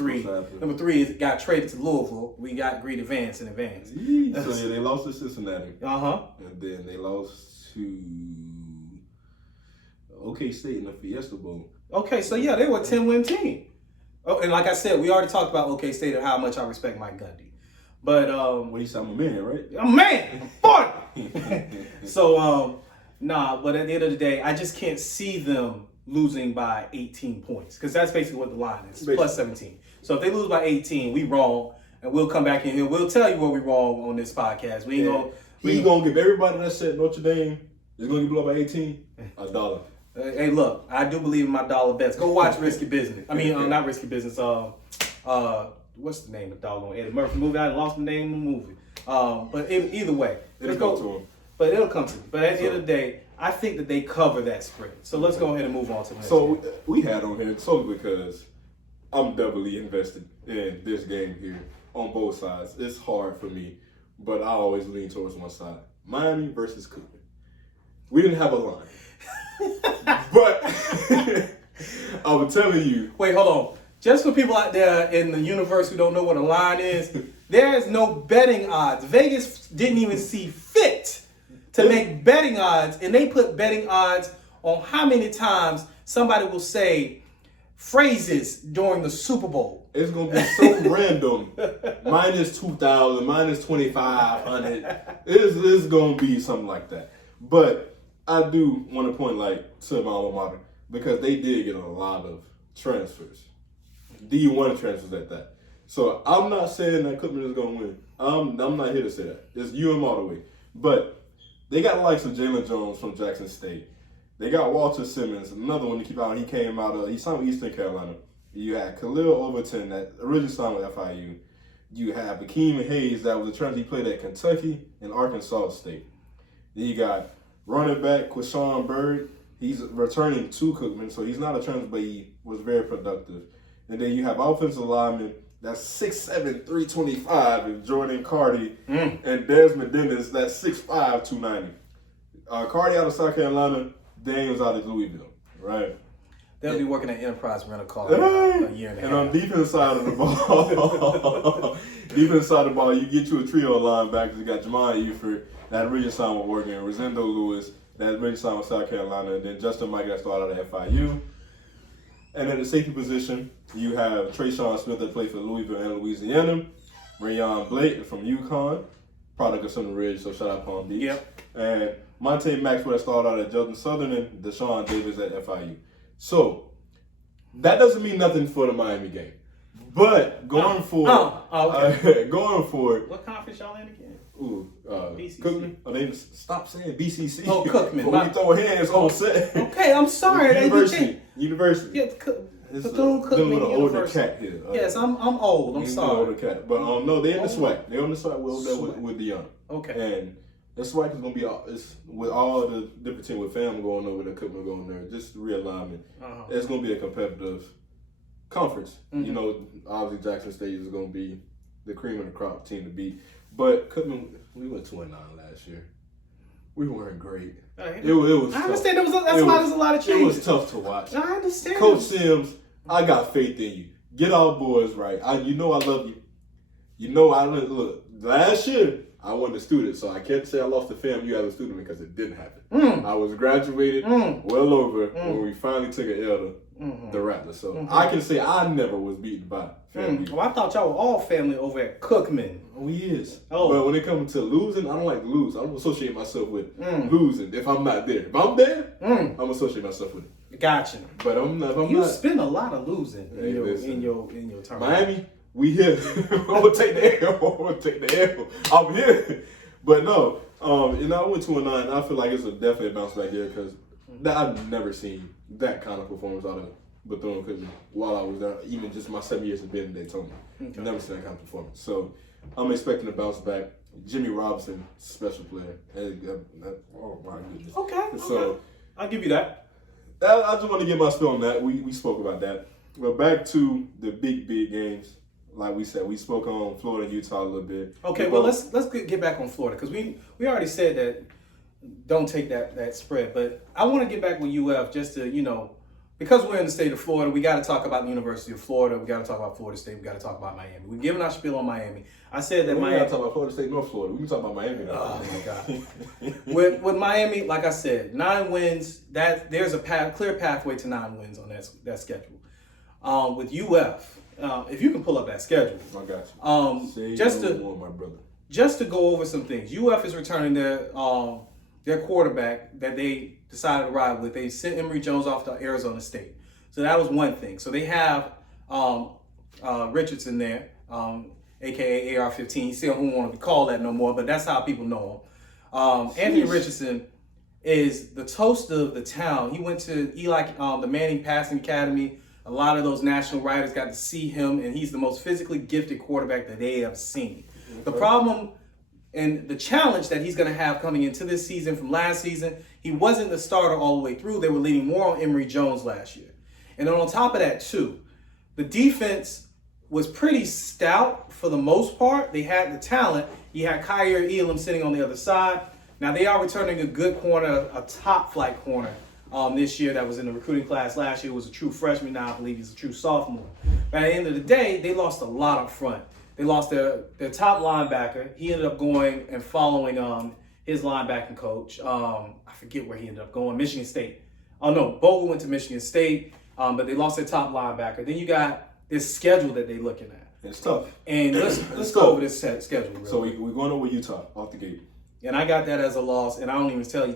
three is got traded to Louisville. We got Greed Advance in advance. So yeah, they lost to Cincinnati. And then they lost to OK State in the Fiesta Bowl. Okay, so yeah, they were a 10-win team. Oh, and like I said, we already talked about OK State and how much I respect Mike Gundy. But what you say, I'm a man, right? I'm a man. 40. So but at the end of the day, I just can't see them losing by 18 points because that's basically what the line is, plus 17. So if they lose by 18, we wrong, and we'll come back in here. We'll tell you what we wrong on this podcast. We ain't gonna give everybody that said Notre Dame is gonna get blown by 18 $1. Hey, look, I do believe in my dollar bets. Go watch Risky Business. I mean, not Risky Business. What's the name of the doggone Eddie Murphy movie? I lost the name of the movie. But either way, it'll come to him. But it'll come to me. But at the end of the day, I think that they cover that spread. So let's go ahead and move on to the next game. We had on here solely because I'm doubly invested in this game here on both sides. It's hard for me, but I always lean towards one side. Miami versus Cleveland. We didn't have a line. But I'm telling you. Wait, hold on. Just for people out there in the universe who don't know what a line is, there is no betting odds. Vegas didn't even see fit to make betting odds, and they put betting odds on how many times somebody will say phrases during the Super Bowl. It's going to be so random. Minus 2,000, minus 2,500. It's going to be something like that. But I do want to point to my alma mater because they did get a lot of transfers. D1 transfers at that. So I'm not saying that Cookman is going to win. I'm not here to say that. It's UM all the way. But they got the likes of Jalen Jones from Jackson State. They got Walter Simmons, another one to keep out. He signed with Eastern Carolina. You had Khalil Overton that originally signed with FIU. You have Akeem Hayes that was a transfer. He played at Kentucky and Arkansas State. Then you got running back Quishon Bird. He's returning to Cookman, so he's not a transfer, but he was very productive. And then you have offensive linemen that's 6'7", 325, and Jordan Carty and Desmond Dennis that's 6'5", 290. Carty out of South Carolina, Daniels out of Louisville, right? They'll be working at Enterprise Rent-A-Car a year and a half. And on defense side of the ball, you get you a trio of linebackers. You got Jamon Eford, that originally signed with Oregon, Rosendo Lewis, that originally signed with South Carolina, and then Justin Mike that started out at FIU. And at the safety position, you have Trayshawn Smith that played for Louisville and Louisiana, Rayon Blake from UConn, product of Southern Ridge, so shout out Palm Beach. Yep. And Monte Maxwell that started out at Jelton Southern and Deshaun Davis at FIU. So that doesn't mean nothing for the Miami game. But going forward, going forward. What conference y'all in again? BCC. Cookman. Oh, they stop saying BCC. Oh, Cookman. When we throw hands on set. Okay, I'm sorry. University. Yeah, Bethune-Cookman University. older cat here. Yes, I'm old. I'm sorry. Older cat. But no, they're in the SWAC. They're on the SWAC with Deanna. Okay. And the SWAC is going to be with all the different team with Fam going over there, Cookman going there, just realignment. It's going to be a competitive conference. Mm-hmm. You know, obviously Jackson State is going to be the cream of the crop team to beat. But Cookman, we went 2-9 last year. We weren't great. It was. I understand. That's why there's a lot of changes. It was tough to watch. I understand. Coach Sims, I got faith in you. Get our boys right. You know I love you. You know I look. Last year I wasn't a student, so I can't say I lost the FAMU as a student because it didn't happen. I was graduated well over when we finally took an L to the Rattlers. So I can say I never was beaten by FAMU. Well, I thought y'all were all family over at Cookman. We is. But when it comes to losing, I don't like to lose. I don't associate myself with losing if I'm not there. If I'm there, I'm associate myself with it. Gotcha. But I'm not. You spend a lot of losing in your term. Miami, we here. I'm gonna take the L. I'm here. But no, I went 2-9. I feel like it's definitely a bounce back here because I've never seen that kind of performance out of Bethune-Cookman while I was there. Even just my 7 years of being in Daytona, never seen that kind of performance. So I'm expecting to bounce back. Jimmy Robinson, special player. Oh my goodness. Okay. So I'll give you that. I just want to get my spill on that. We spoke about that. But back to the big games. Like we said, we spoke on Florida and Utah a little bit. Okay, well let's get back on Florida because we already said that don't take that spread. But I want to get back with UF just to because we're in the state of Florida, we got to talk about the University of Florida. We got to talk about Florida State. We got to talk about Miami. We've given our spiel on Miami. I said that we Miami. got to talk about Florida State, North Florida. We can talk about Miami now. Oh my God. with Miami, like I said, 9 wins. There's a clear pathway to 9 wins on that schedule. With UF. If you can pull up that schedule, I got you. Just to go over some things. UF is returning their quarterback that they decided to ride with. They sent Emory Jones off to Arizona State, so that was one thing. So they have Richardson there, aka AR-15. You still don't want to call that no more, but that's how people know him. Anthony Richardson is the toast of the town. He went to the Manning Passing Academy. A lot of those national writers got to see him, and he's the most physically gifted quarterback that they have seen. Okay. The problem and the challenge that he's going to have coming into this season from last season, he wasn't the starter all the way through. They were leaning more on Emory Jones last year. And then on top of that, too, the defense was pretty stout for the most part. They had the talent. You had Kyer Elam sitting on the other side. Now, they are returning a good corner, a top-flight corner. This year that was in the recruiting class last year was a true freshman. Now I believe he's a true sophomore. But at the end of the day, they lost a lot up front. They lost their top linebacker. He ended up going and following his linebacking coach. I forget where he ended up going. Michigan State. Oh no, Bogle went to Michigan State, but they lost their top linebacker. Then you got this schedule that they're looking at. It's tough. And let's go over this schedule. So we're going over Utah off the gate. And I got that as a loss, and I wouldn't tell you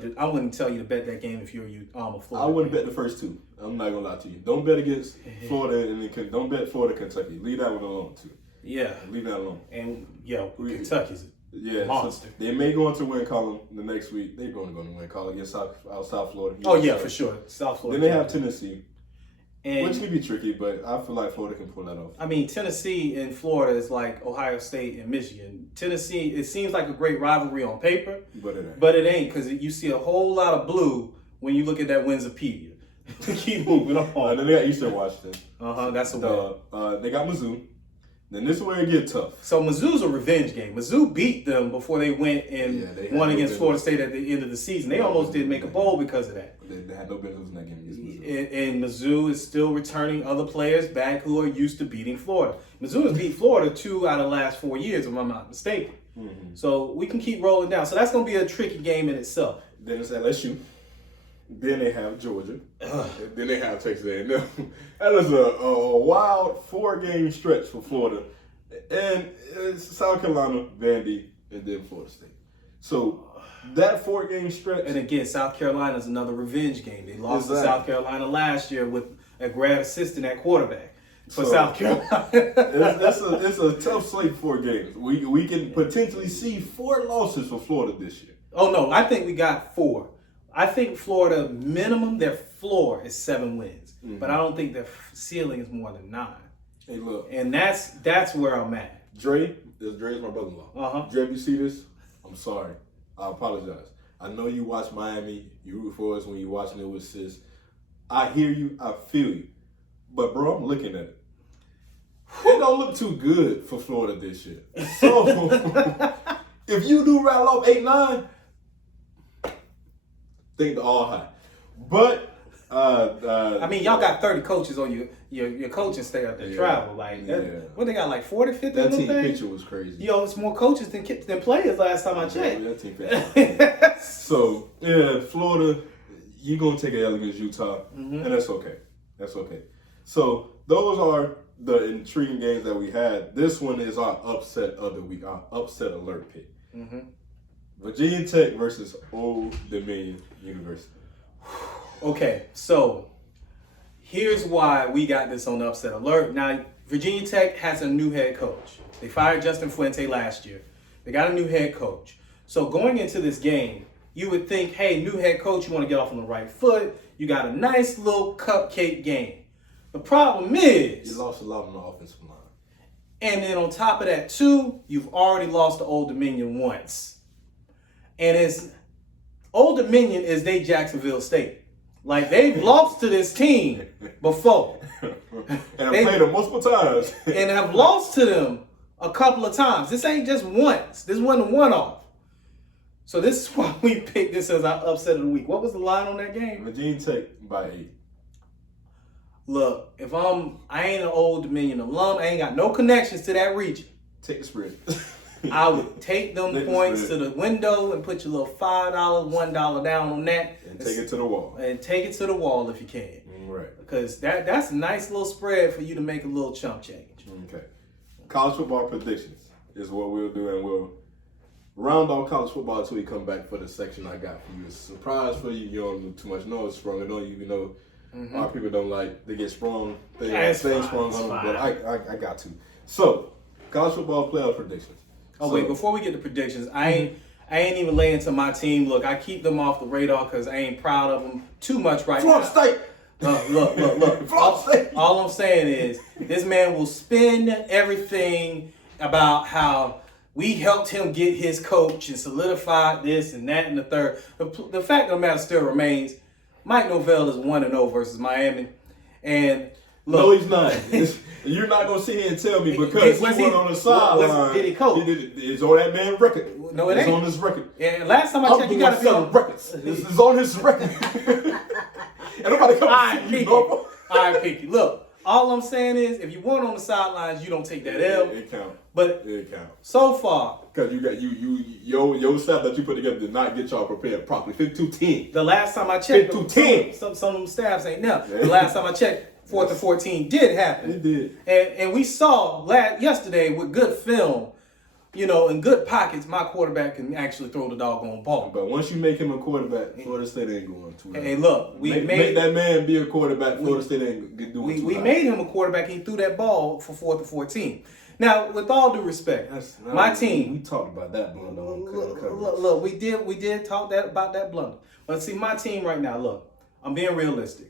to bet that game if you're a Florida. I wouldn't bet the first 2. I'm not gonna lie to you. Don't bet against Florida and don't bet Florida, Kentucky. Leave that one alone too. Yeah, leave that alone. And Kentucky's a monster. So they may go into win column the next week. They're going to win column against South Florida. Oh yeah, for sure, South Florida. Then they have Tennessee. Which can be tricky, but I feel like Florida can pull that off. I mean, Tennessee and Florida is like Ohio State and Michigan. Tennessee, it seems like a great rivalry on paper, but it ain't because you see a whole lot of blue when you look at that Winsipedia. Keep moving on. And then they got Eastern Washington. That's a win. They got Mizzou. Then this is where it gets tough. So Mizzou's a revenge game. Mizzou beat them before they went and won against Florida State at the end of the season. They almost didn't make a bowl because of that. They had no business in that game against Mizzou. And Mizzou is still returning other players back who are used to beating Florida. Mizzou has beat Florida 2 out of the last 4 years, if I'm not mistaken. Mm-hmm. So we can keep rolling down. So that's going to be a tricky game in itself. Then it's LSU. Then they have Georgia. Then they have Texas A&M. That is a wild 4-game stretch for Florida. And it's South Carolina, Vandy, and then Florida State. So that 4-game stretch. And again, South Carolina is another revenge game. They lost to South Carolina last year with a grad assistant at quarterback for South Carolina. it's a tough slate for 4 games. We can potentially see 4 losses for Florida this year. Oh, no. I think we got 4. I think Florida, minimum, their floor is 7 wins. Mm-hmm. But I don't think their ceiling is more than 9. Hey, look. And that's where I'm at. Dre's my brother-in-law. Dre, if you see this, I'm sorry. I apologize. I know you watch Miami. You root for us when you're watching it with sis. I hear you. I feel you. But, bro, I'm looking at it. It don't look too good for Florida this year. So, if you do rattle off 8-9, think the all high. But I mean, y'all got 30 coaches on your coaching staff that travel. Like, what they got, like 40, 50 That of them team things? picture was crazy. Yo, it's more coaches than players last time I checked. That team picture. So, yeah, Florida, you're going to take an L against Utah, and that's okay. That's okay. So, those are the intriguing games that we had. This one is our upset of the week, our upset alert pick. Virginia Tech versus Old Dominion University. Okay, so here's why we got this on the upset alert. Now, Virginia Tech has a new head coach. They fired Justin Fuente last year. They got a new head coach. So going into this game, you would think, hey, new head coach, you want to get off on the right foot. You got a nice little cupcake game. The problem is... You lost a lot on the offensive line. And then on top of that, too, you've already lost to Old Dominion once. And Old Dominion is they Jacksonville State. Like, they've lost to this team before. And I've played them multiple times. And have lost to them a couple of times. This ain't just once. This wasn't a one-off. So this is why we picked this as our upset of the week. What was the line on that game? Virginia Tech by 8. Look, if I ain't an Old Dominion alum, I ain't got no connections to that region. Take the spread. I would take them points to the window and put your little $5, $1 down on that. And take it to the wall. And take it to the wall if you can. Right. Because that's a nice little spread for you to make a little chump change. Okay. College football predictions is what we'll do, and we'll round off college football until we come back for the section I got for you. It's a surprise for you. You don't do too much noise sprung on you. You know, our people don't like to get sprung. Things sprung on them, but I got to. So, college football playoff predictions. Wait, before we get to predictions, I ain't even laying to my team. Look, I keep them off the radar because I ain't proud of them too much right now. Florida State! Look. Florida State! All I'm saying is, this man will spin everything about how we helped him get his coach and solidified this and that and the third. The fact of the matter still remains, Mike Norvell is 1-0 versus Miami. And look, no, he's not. You're not going to sit here and tell me because he went on the sideline. Did he coach? It's on that man's record. No, it ain't. It's on his record. And last time I checked, you got to be on records. This is on his record. And nobody comes to see you. All right, Pinky. Look, all I'm saying is, if you weren't on the sidelines, you don't take that L. It counts. But it counts. So far, because you got your staff that you put together did not get y'all prepared properly. 52-10. The last time I checked, 52-10. Some of them staffs ain't now. The last time I checked, 4th and 14 did happen. It did. And we saw yesterday with good film, in good pockets, my quarterback can actually throw the doggone ball. But once you make him a quarterback, Florida State ain't going to. Hey, look, make that man be a quarterback. Florida State ain't doing too much. We made him a quarterback. He threw that ball for 4th and 14. Now, with all due respect, my team. We talked about that blunder. Look, we did talk about that blunder. But see, my team right now. Look, I'm being realistic.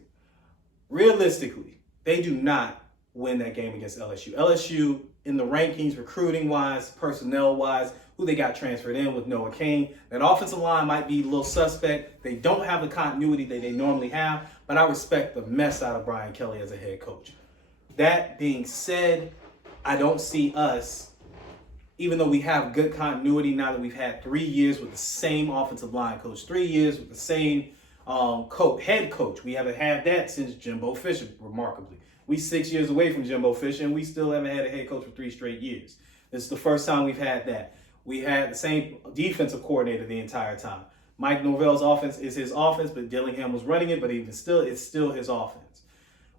Realistically, they do not win that game against LSU. LSU, in the rankings, recruiting-wise, personnel-wise, who they got transferred in with Noah Kane, that offensive line might be a little suspect. They don't have the continuity that they normally have, but I respect the mess out of Brian Kelly as a head coach. That being said, I don't see us, even though we have good continuity now that we've had 3 years with the same offensive line coach, 3 years with the same head coach. We haven't had that since Jimbo Fisher, remarkably. We 6 years away from Jimbo Fisher, and we still haven't had a head coach for 3 straight years. This is the first time we've had that. We had the same defensive coordinator the entire time. Mike Norvell's offense is his offense, but Dillingham was running it, but even still, it's still his offense.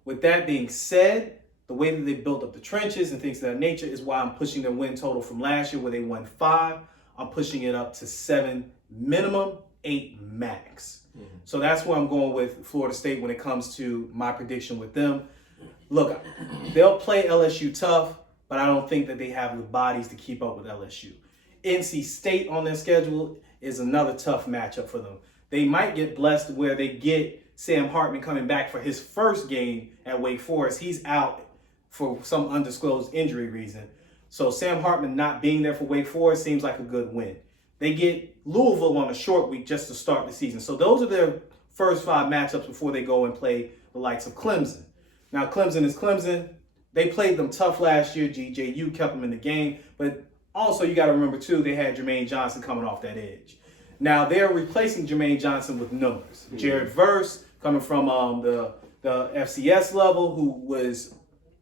With that being said, the way that they built up the trenches and things of that nature is why I'm pushing their win total from last year where they won 5. I'm pushing it up to 7 minimum, 8 max. So that's where I'm going with Florida State when it comes to my prediction with them. Look, they'll play LSU tough, but I don't think that they have the bodies to keep up with LSU. NC State on their schedule is another tough matchup for them. They might get blessed where they get Sam Hartman coming back for his first game at Wake Forest. He's out for some undisclosed injury reason. So Sam Hartman not being there for Wake Forest seems like a good win. They get Louisville on a short week just to start the season. So those are their first 5 matchups before they go and play the likes of Clemson. Now, Clemson is Clemson. They played them tough last year. GJU kept them in the game. But also, you got to remember, too, they had Jermaine Johnson coming off that edge. Now they're replacing Jermaine Johnson with numbers. Jared Verse, coming from the FCS level, who was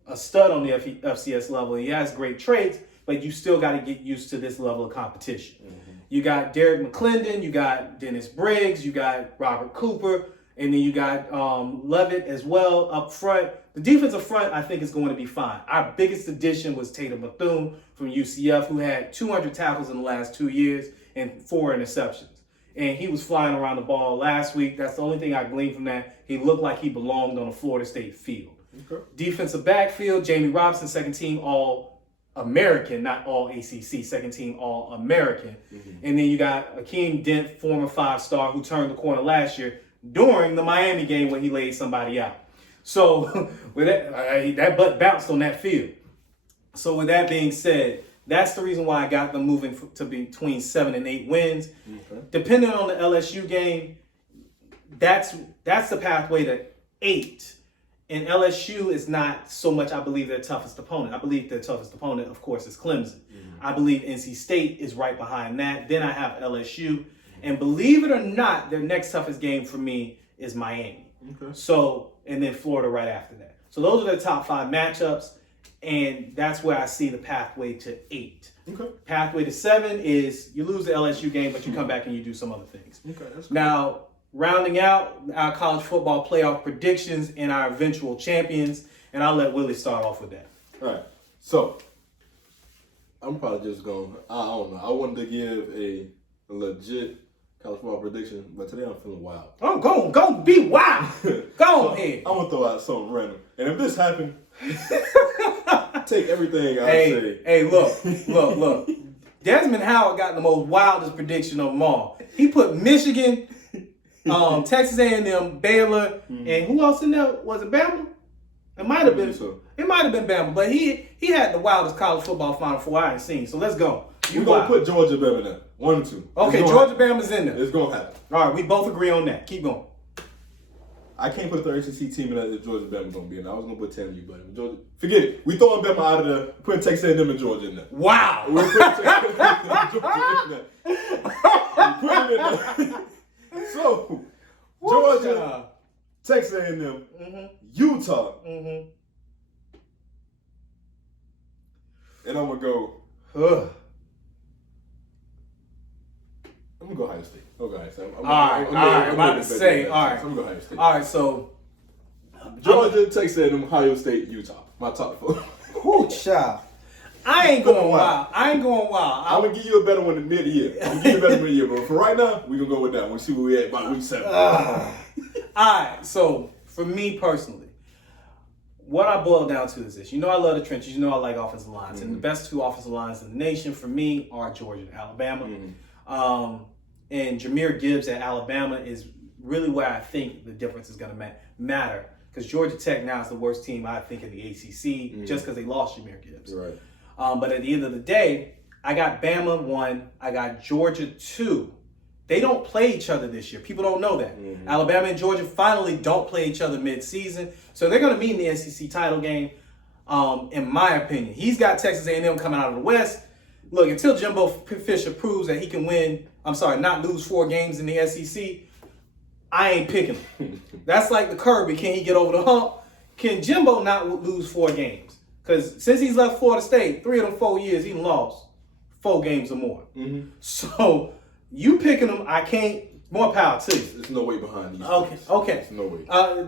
a stud on the FCS level. He has great traits, but you still got to get used to this level of competition. You got Derek McClendon, you got Dennis Briggs, you got Robert Cooper, and then you got Levitt as well up front. The defensive front, I think, is going to be fine. Our biggest addition was Tatum Bethune from UCF, who had 200 tackles in the last 2 years and 4 interceptions. And he was flying around the ball last week. That's the only thing I gleaned from that. He looked like he belonged on a Florida State field. Okay. Defensive backfield, Jamie Robinson, second team All-American, not All-ACC, second team All-American. And then you got Akeem Dent, former 5-star, who turned the corner last year during the Miami game when he laid somebody out. So with that butt bounced on that field. So with that being said, that's the reason why I got them moving to between 7 and 8 wins. Okay. Depending on the LSU game, that's the pathway to 8. And LSU is not so much, I believe, their toughest opponent. I believe their toughest opponent, of course, is Clemson. I believe NC State is right behind that. Then I have LSU. And believe it or not, their next toughest game for me is Miami. Okay. So, and then Florida right after that. So those are the top 5 matchups. And that's where I see the pathway to 8. Okay. Pathway to 7 is you lose the LSU game, but you come back and you do some other things. Okay. That's cool. Now, rounding out our college football playoff predictions and our eventual champions, and I'll let Willie start off with that. All right. So, I'm probably just going, I don't know. I wanted to give a legit college football prediction, but today I'm feeling wild. Oh, go be wild. Go ahead. I'm going to throw out something random. And if this happened, take everything I say. Hey, look. Desmond Howard got the most wildest prediction of them all. He put Michigan, Texas A&M, Baylor, and who else in there? Was it Bama? It might have been. So. It might have been Bama, but he had the wildest college football Final Four I ain't seen. So let's go. We're going to put Georgia Bama there. 1 and 2. Okay, Georgia Bama's in there. It's going to happen. All right, we both agree on that. Keep going. I can't put a third ACC team in that if Georgia Bama going to be in there. I was going to put 10 of you, but Georgia, forget it. We throwing Bama out of there, putting Texas A&M and Georgia in there. Wow. We're putting Texas A&M and Georgia in there. So, Georgia, Texas A&M, Utah, and I'm going to go, I'm going to go Ohio State. I'm about to say, all right. I'm going to go Ohio State. All right, so. Georgia, Texas A&M, Ohio State, Utah. My top 4. Whoo, child. I ain't going wild. I'm going to give you a better one in mid-year. But for right now, we're going to go with that. We'll see where we're at by week 7. All right, so for me personally, what I boil down to is this. You know I love the trenches. You know I like offensive lines. And the best 2 offensive lines in the nation for me are Georgia and Alabama. And Jahmyr Gibbs at Alabama is really where I think the difference is going to matter. Because Georgia Tech now is the worst team, I think, in the ACC, just because they lost Jahmyr Gibbs. Right. But at the end of the day, I got Bama 1, I got Georgia 2. They don't play each other this year. People don't know that. Alabama and Georgia finally don't play each other mid-season. So they're going to meet in the SEC title game, in my opinion. He's got Texas A&M coming out of the West. Look, until Jimbo Fisher proves that he can not lose 4 games in the SEC, I ain't picking him. That's like the Kirby. Can he get over the hump? Can Jimbo not lose 4 games? Because since he's left Florida State, 3 of them 4 years, he lost 4 games or more. So you picking him, I can't. More power to you. There's no weight behind these. Okay. There's no weight.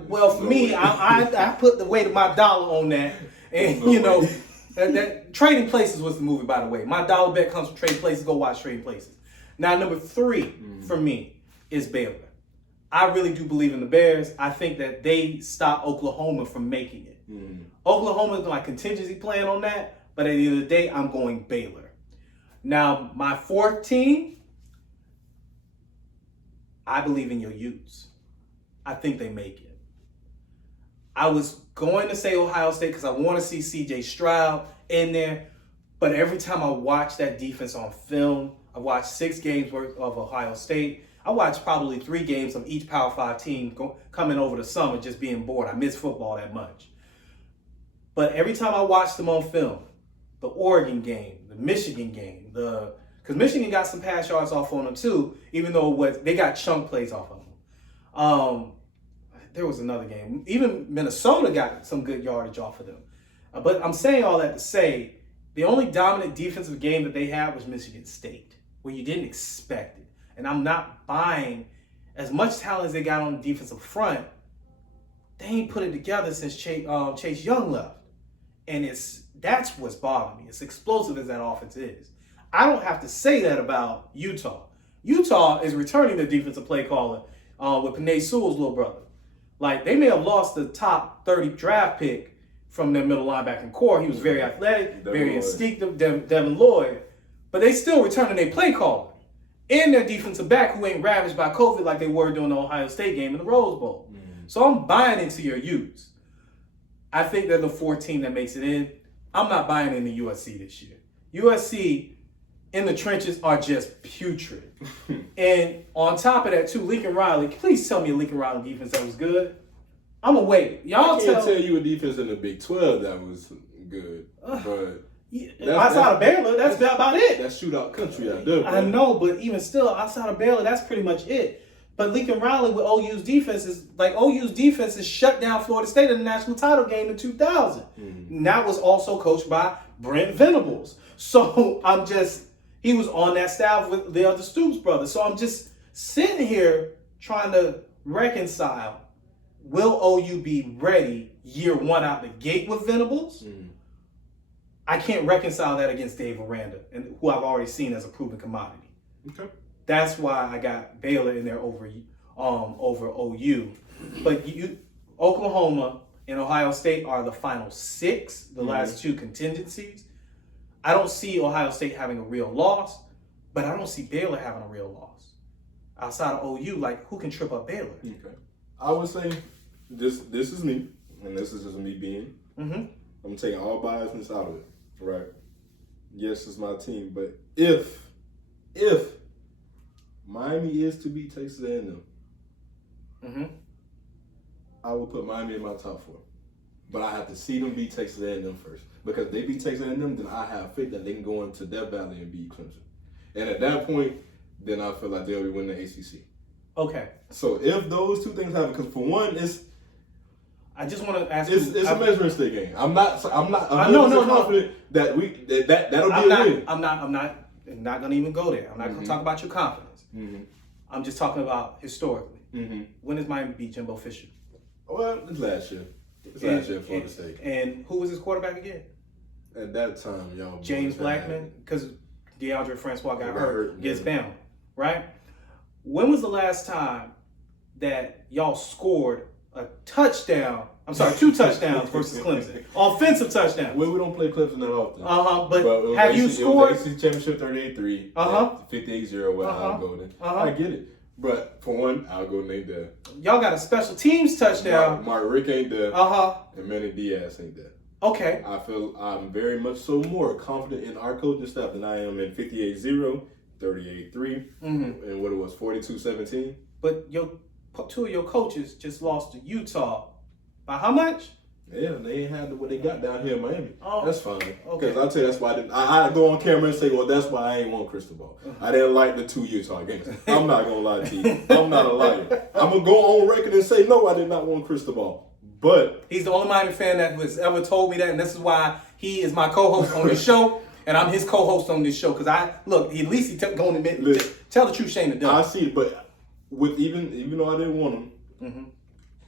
Well, for me, I put the weight of my dollar on that, and that Trading Places was the movie, by the way. My dollar bet comes from Trading Places. Go watch Trading Places. Now, number 3 for me is Baylor. I really do believe in the Bears. I think that they stopped Oklahoma from making it. Oklahoma's like contingency plan on that, but at the end of the day, I'm going Baylor. Now, my 4th team, I believe in your Utes. I think they make it. I was going to say Ohio State because I want to see C.J. Stroud in there, but every time I watch that defense on film, I watched 6 games worth of Ohio State. I watched probably 3 games of each Power 5 team coming over the summer just being bored. I miss football that much. But every time I watched them on film, the Oregon game, the Michigan game, the Because Michigan got some pass yards off on them too, even though they got chunk plays off of them. There was another game. Even Minnesota got some good yardage off of them. But I'm saying all that to say, the only dominant defensive game that they had was Michigan State, where you didn't expect it. And I'm not buying as much talent as they got on the defensive front. They ain't put it together since Chase Young left. And that's what's bothering me. As explosive as that offense is. I don't have to say that about Utah. Utah is returning their defensive play caller with Penei Sewell's little brother. Like, they may have lost the top 30 draft pick from their middle linebacking core. He was very athletic, very instinctive, Devin Lloyd. But they still returning their play caller. And their defensive back who ain't ravaged by COVID like they were during the Ohio State game in the Rose Bowl. So I'm buying into your Utes. I think they're the 4th team that makes it in. I'm not buying into USC this year. USC in the trenches are just putrid. And on top of that, too, Lincoln Riley. Please tell me a Lincoln Riley defense that was good. I'm going to wait. I can't tell you a defense in the Big 12 that was good. But outside of Baylor, that's about it. That's shootout country out there. I know, but even still, outside of Baylor, that's pretty much it. But Lincoln Riley with OU's defense is shut down Florida State in the national title game in 2000. And that was also coached by Brent Venables. So he was on that staff with the other Stoops brothers. So I'm just sitting here trying to reconcile, will OU be ready year one out the gate with Venables? I can't reconcile that against Dave Aranda, and who I've already seen as a proven commodity. Okay. That's why I got Baylor in there over OU. But Oklahoma and Ohio State are the final 6, the last 2 contingencies. I don't see Ohio State having a real loss, but I don't see Baylor having a real loss. Outside of OU, like, who can trip up Baylor? Okay. I would say this is me, and this is just me being. I'm taking all biasness out of it, right? Yes, it's my team, but if Miami is to beat Texas A&M, I will put Miami in my top 4. But I have to see them beat Texas A&M first. Because if they beat Texas A&M, then I have faith that they can go into Death Valley and beat Clemson. And at that point, then I feel like they'll be winning the ACC. Okay. So if those 2 things happen, because for one, I just want to ask it's a measuring stick game. I'm not confident that that'll be a win. I'm not going to even go there. I'm not going to talk about your confidence. I'm just talking about historically. When does Miami beat Jimbo Fisher? Well, it's last year. Last year in Florida State. And who was his quarterback again? At that time, y'all. James Blackman, because DeAndre Francois got hurt against Bama, right? When was the last time that y'all scored a touchdown? I'm sorry, 2 touchdowns versus Clemson. Offensive touchdown. Well, we don't play Clemson that often. But have you scored? It was ACC Championship 38-3. 58-0 with Al Golden. I get it. But for one, Al Golden ain't there. Y'all got a special teams touchdown. Mark Rick ain't there. And Manny Diaz ain't there. Okay. I feel I'm very much so more confident in our coaching staff than I am in 58-0, 38-3, and what it was, 42-17. But 2 of your coaches just lost to Utah. By how much? Yeah, they ain't had what they got down here in Miami. Oh, that's fine. Okay. Because I'll tell you that's why I go on camera and say, well, that's why I ain't want Cristobal. I didn't like the 2 Utah games. I'm not going to lie to you. I'm not a liar. I'm going to go on record and say, no, I did not want Cristobal. But he's the only Miami fan that has ever told me that, and this is why he is my co-host on this show, and I'm his co-host on this show. Because at least he going to admit, tell the truth, Shane the devil. I see it, but with even though I didn't want him,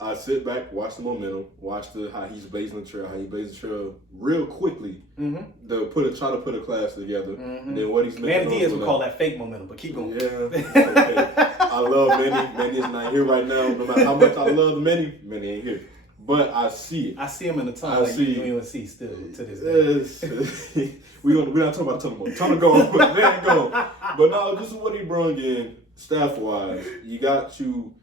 I sit back, watch the momentum, watch how he's blazing the trail, real quickly. Try to put a class together. And then what he's making. Manny Diaz would call that fake momentum, but keep going. Yeah, okay. I love Manny. Manny's not here right now. No matter how much I love Manny ain't here. But I see it. I see him in the tunnel. UNC still to this day. We're not talking about the tunnel. Tunnel gone. There you go. But no, this is what he brought in staff wise. You got you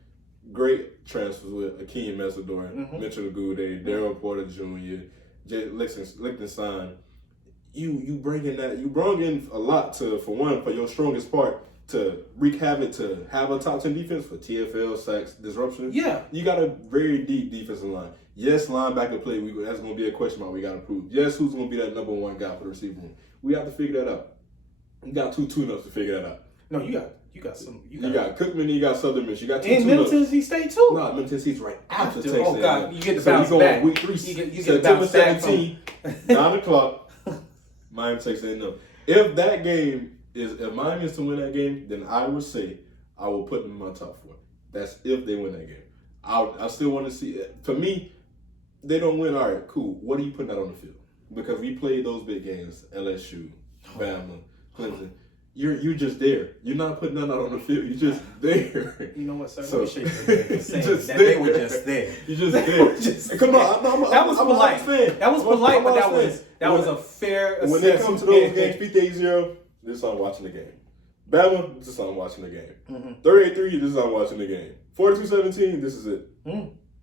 great transfers with Akeem Mesidor, Mitchell Agude, Darryl Porter Jr., Jay Lichtenstein. You bring in a lot for your strongest part to wreak havoc, to have a top 10 defense for TFL, sacks, disruption. Yeah. You got a very deep defensive line. Yes, linebacker play, that's going to be a question mark we got to prove. Yes, who's going to be that number 1 guy for the receiver room? We have to figure that out. You got 2 tune-ups to figure that out. No, you got some. You got Cookman and you got Southern Miss. You got 2 in Middle tune-ups. Tennessee State too. No, Middle Tennessee's right after Texas. Oh God, you get to so bounce you back. Week 3, you get to September bounce back 17, 9 o'clock. Miami Texas A&M. If that game if Miami is to win that game, then I would say I will put them in my top 4. That's if they win that game. I still want to see it. For me, they don't win. All right, cool. What are you putting out on the field? Because we played those big games, LSU, Bama, Clemson. You're just there. You're not putting that out on the field. You're just there. You know what, sir? So, Let me shake your hand for saying just that there. they were just there. You're just there. Come on, That was polite. That was polite, but that was a fair assessment. When they come to those games, 58-0, this is I'm watching the game. Bama, this is I'm watching the game. 38-3, this is I'm watching the game. 42-17, this is it.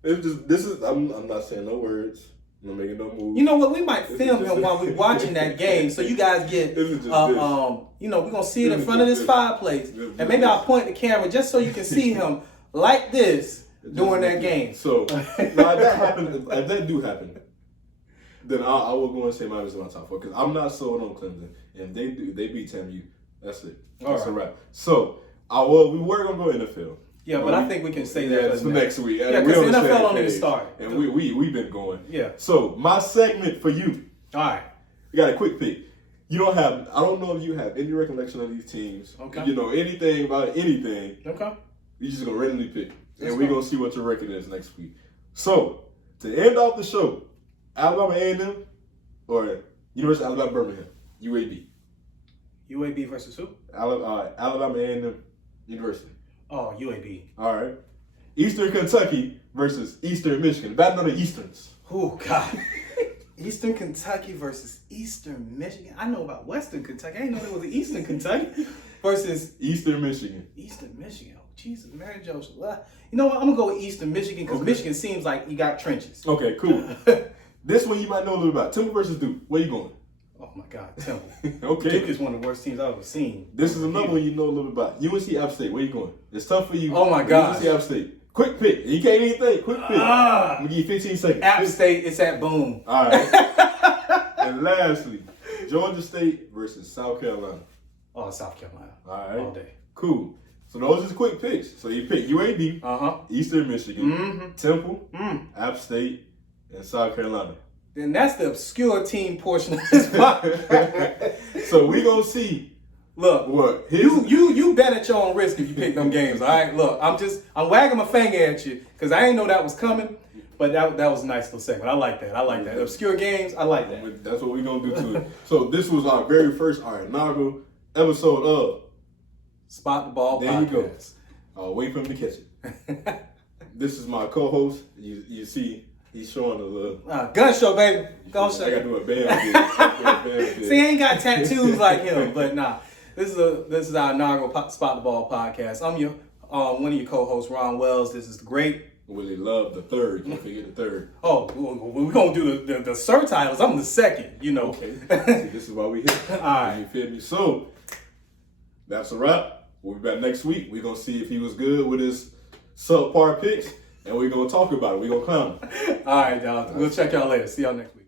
It's just I'm not saying no words. I'm not making no moves. You know what? We might film him while we're watching that game, so you guys get we're gonna see it in front of this fireplace, and maybe I'll point the camera just so you can see him like this during that game. So if that happens, if that do happen, then I will go and say Miami's in my top 4 because I'm not sold on Clemson. And if they beat TAMU, that's it. That's a wrap. So we were gonna go NFL. Yeah, but I think we can say that for next week. Yeah, because the NFL don't even start. And we've been going. Yeah. So my segment for you. All right. We got a quick pick. I don't know if you have any recollection of these teams. Okay. You know anything about anything. Okay. You're just gonna randomly pick. And we're gonna see what your record is next week. So to end off the show, Alabama A&M or University of Alabama Birmingham, UAB. UAB versus who? Alabama A&M University. Oh, UAB. All right. Eastern Kentucky versus Eastern Michigan. Bad know the Easterns. Oh, God. Eastern Kentucky versus Eastern Michigan. I know about Western Kentucky. I didn't know there was an Eastern Kentucky versus Eastern Michigan. Eastern Michigan. Oh, Jesus, Mary Joseph. Well, you know what? I'm going to go with Eastern Michigan because Michigan seems like you got trenches. Okay, cool. This one you might know a little about. Temple versus Duke. Where you going? Oh, my God. Temple. Okay. Duke is one of the worst teams I've ever seen. This is another one you know a little about. UNC App State. Where you going? It's tough for you. Oh, my God. UNC App State. Quick pick. You can't even think. Quick pick. I'm going to give you 15 seconds. App State, it's at Boom. All right. And lastly, Georgia State versus South Carolina. Oh, South Carolina. All right. All day. Cool. So those are quick picks. So you pick UAB, Eastern Michigan, Temple, App State, and South Carolina. Then that's the obscure team portion of this podcast. So we gonna see. Look, what you bet at your own risk if you pick them games. All right, look, I'm wagging my finger at you because I didn't know that was coming. But that was a nice little segment. I like that. Obscure games, I like that. That's what we gonna do too. So this was our very first, our inaugural episode of Spot the Ball there Podcast. You go. I'll wait for him to catch it. This is my co-host. You see. He's showing a little gun show, baby. Gun show. I gotta do a band. See, he ain't got tattoos like him, but nah. This is our inaugural Spot the Ball podcast. I'm your one of your co-hosts, Ron Wells. This is great. Willie Love the third. Can't forget the third. Oh, we're gonna do the sir titles. I'm the second. You know. Okay. See, this is why we here. All right. You feel me? So that's a wrap. We'll be back next week. We're gonna see if he was good with his subpar picks. And we're going to talk about it. We're going to clown him. All right, y'all. We'll check y'all later. See y'all next week.